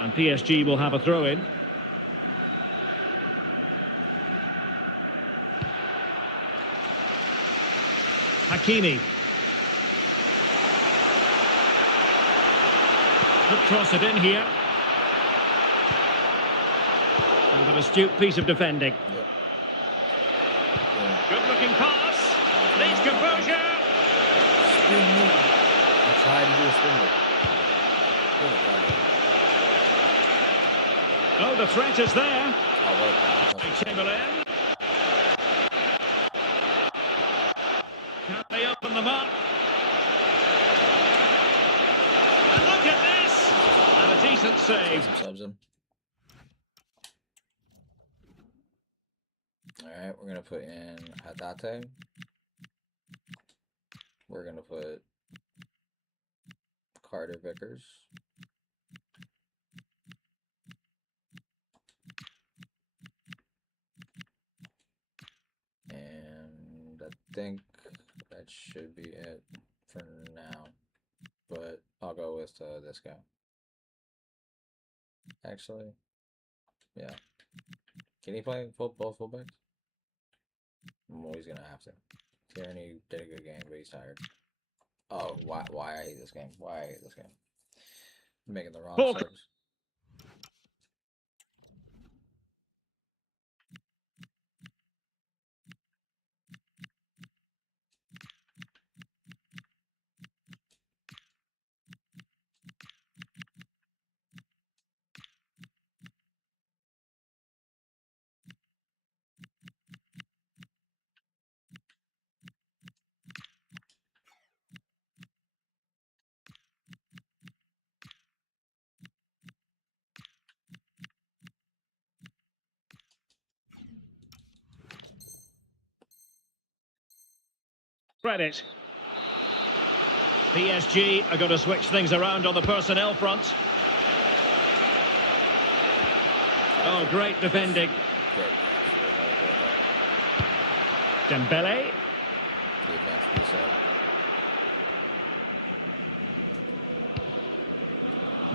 And PSG will have a throw-in. Hakimi. Could cross it in here. And an astute piece of defending. Good-looking pass. Needs composure. I tried to do a spin move. Oh, the threat is there. Oh, what a pass. Chamberlain. Can they open them up? And look at this! And a decent save. Some subs in. Alright, we're going to put in Hatate. We're going to put Carter Vickers. And I think that should be it for now. But I'll go with this guy. Actually, yeah. Can he play both fullbacks? Well, he's gonna have to. Tierney did a good game, but he's tired. Oh, why I hate this game? Why I hate this game? I'm making the wrong subs. Credit. PSG are going to switch things around on the personnel front. Oh, great defending. Dembele.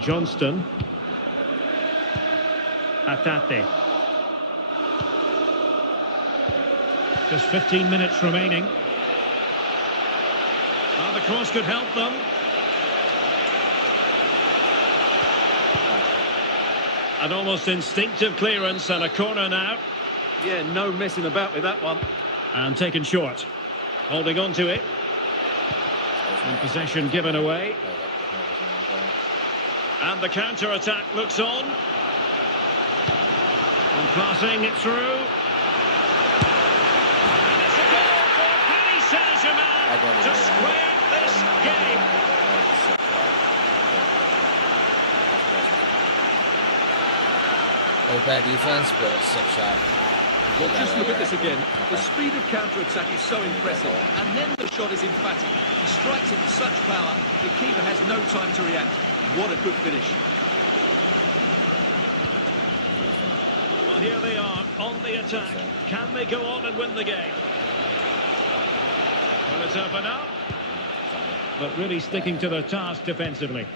Johnston. Atate. Just 15 minutes remaining. Well, the cross could help them. An almost instinctive clearance and a corner now. Yeah, no messing about with that one. And taken short. Holding on to it. And possession given away. And the counter-attack looks on. And passing it through. And it's a goal for Paris Saint-Germain to square this game. It was bad defense, but 6 shot. Well, just look at this again. The speed of counter-attack is so impressive, and then the shot is emphatic. He strikes it with such power, the keeper has no time to react. What a good finish. Well, here they are, on the attack. Can they go on and win the game? Well, it's open up. But really sticking to their task defensively.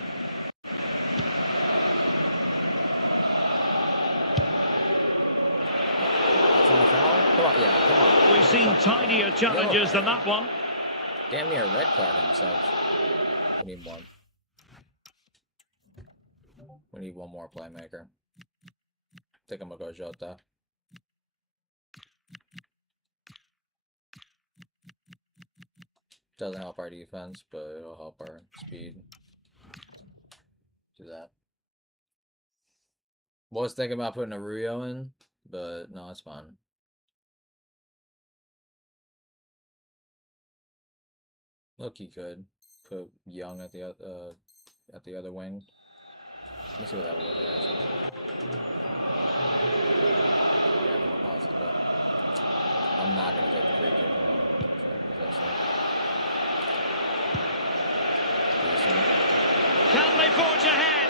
Come on, yeah, come on. We've seen tidier challenges than that one. Damn near red card himself. We need one. We need one more playmaker. I think I'm gonna go Jota. Doesn't help our defense, but it'll help our speed. Do that. Was thinking about putting a Rio in, but no, it's fine. Look, he could put Young at the other wing. Let me see what that would look like. Actually. Oh, yeah, no more pauses, but I'm not gonna take the free kick and try to possess it. Decent. Can they forge ahead?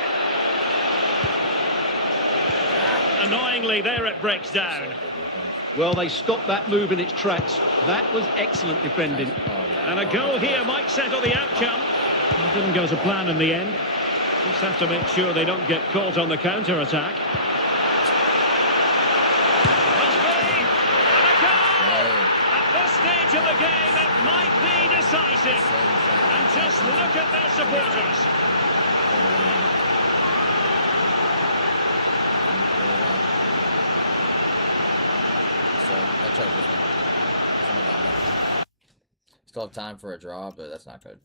Annoyingly, there it breaks down. Well, they stopped that move in its tracks. That was excellent defending. And a goal here might settle the outcome. It didn't go to plan in the end. Just have to make sure they don't get caught on the counter-attack. At this stage of the game, it might be decisive. And just look at their supporters. Still have time for a draw, but that's not good.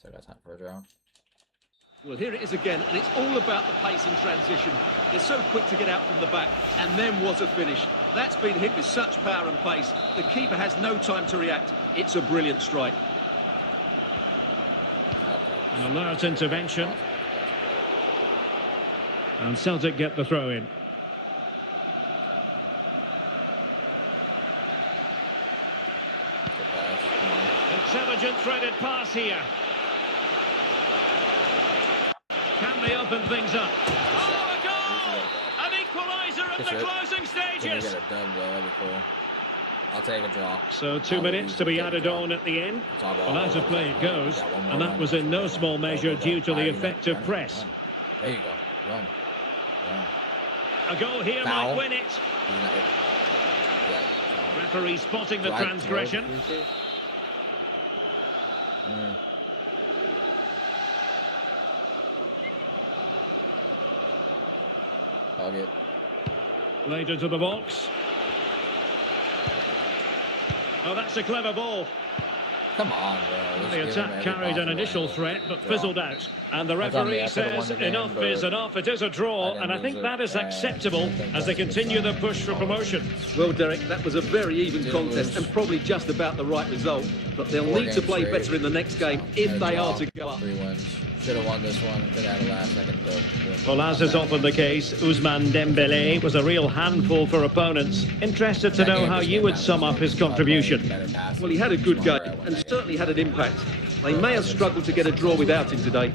So I got time for a draw. Well, here it is again, and it's all about the pace in transition. They're so quick to get out from the back, and then what a finish. That's been hit with such power and pace. The keeper has no time to react. It's a brilliant strike. An alert intervention. And Celtic get the throw in. Intelligent threaded pass here. Can they open things up? Oh, a goal! An equaliser in the closing stages. Get it done, though. That'd be cool. I'll take a draw. So 2 minutes to be added on at the end. Well, out of play it goes, and that was in no small measure due to the effective press. There you go. Run. A goal here might win it. Yeah. Referee spotting the transgression. Later to the box. Oh, that's a clever ball. Come on, bro. Just The give him attack every carried an possible initial angle. threat, but Draw. fizzled out. And the That's on me. referee I could've won says the game, enough but is enough. It is a draw, I and I didn't think lose that it. is Yeah, acceptable I think as they that's a good continue the sign. push for promotion. Well, Derek, that was a very even Didn't contest lose. and probably just about the right result. But they'll 4 need to games play straight. better in the next game if they are to go up. 3 wins. Should have won this one. Could have had a last second dub. Well, as is often the case, Ousmane Dembélé was a real handful for opponents. Interested to know how you would sum up his contribution. Well, he had a good game and certainly had an impact. They may have struggled to get a draw without him today,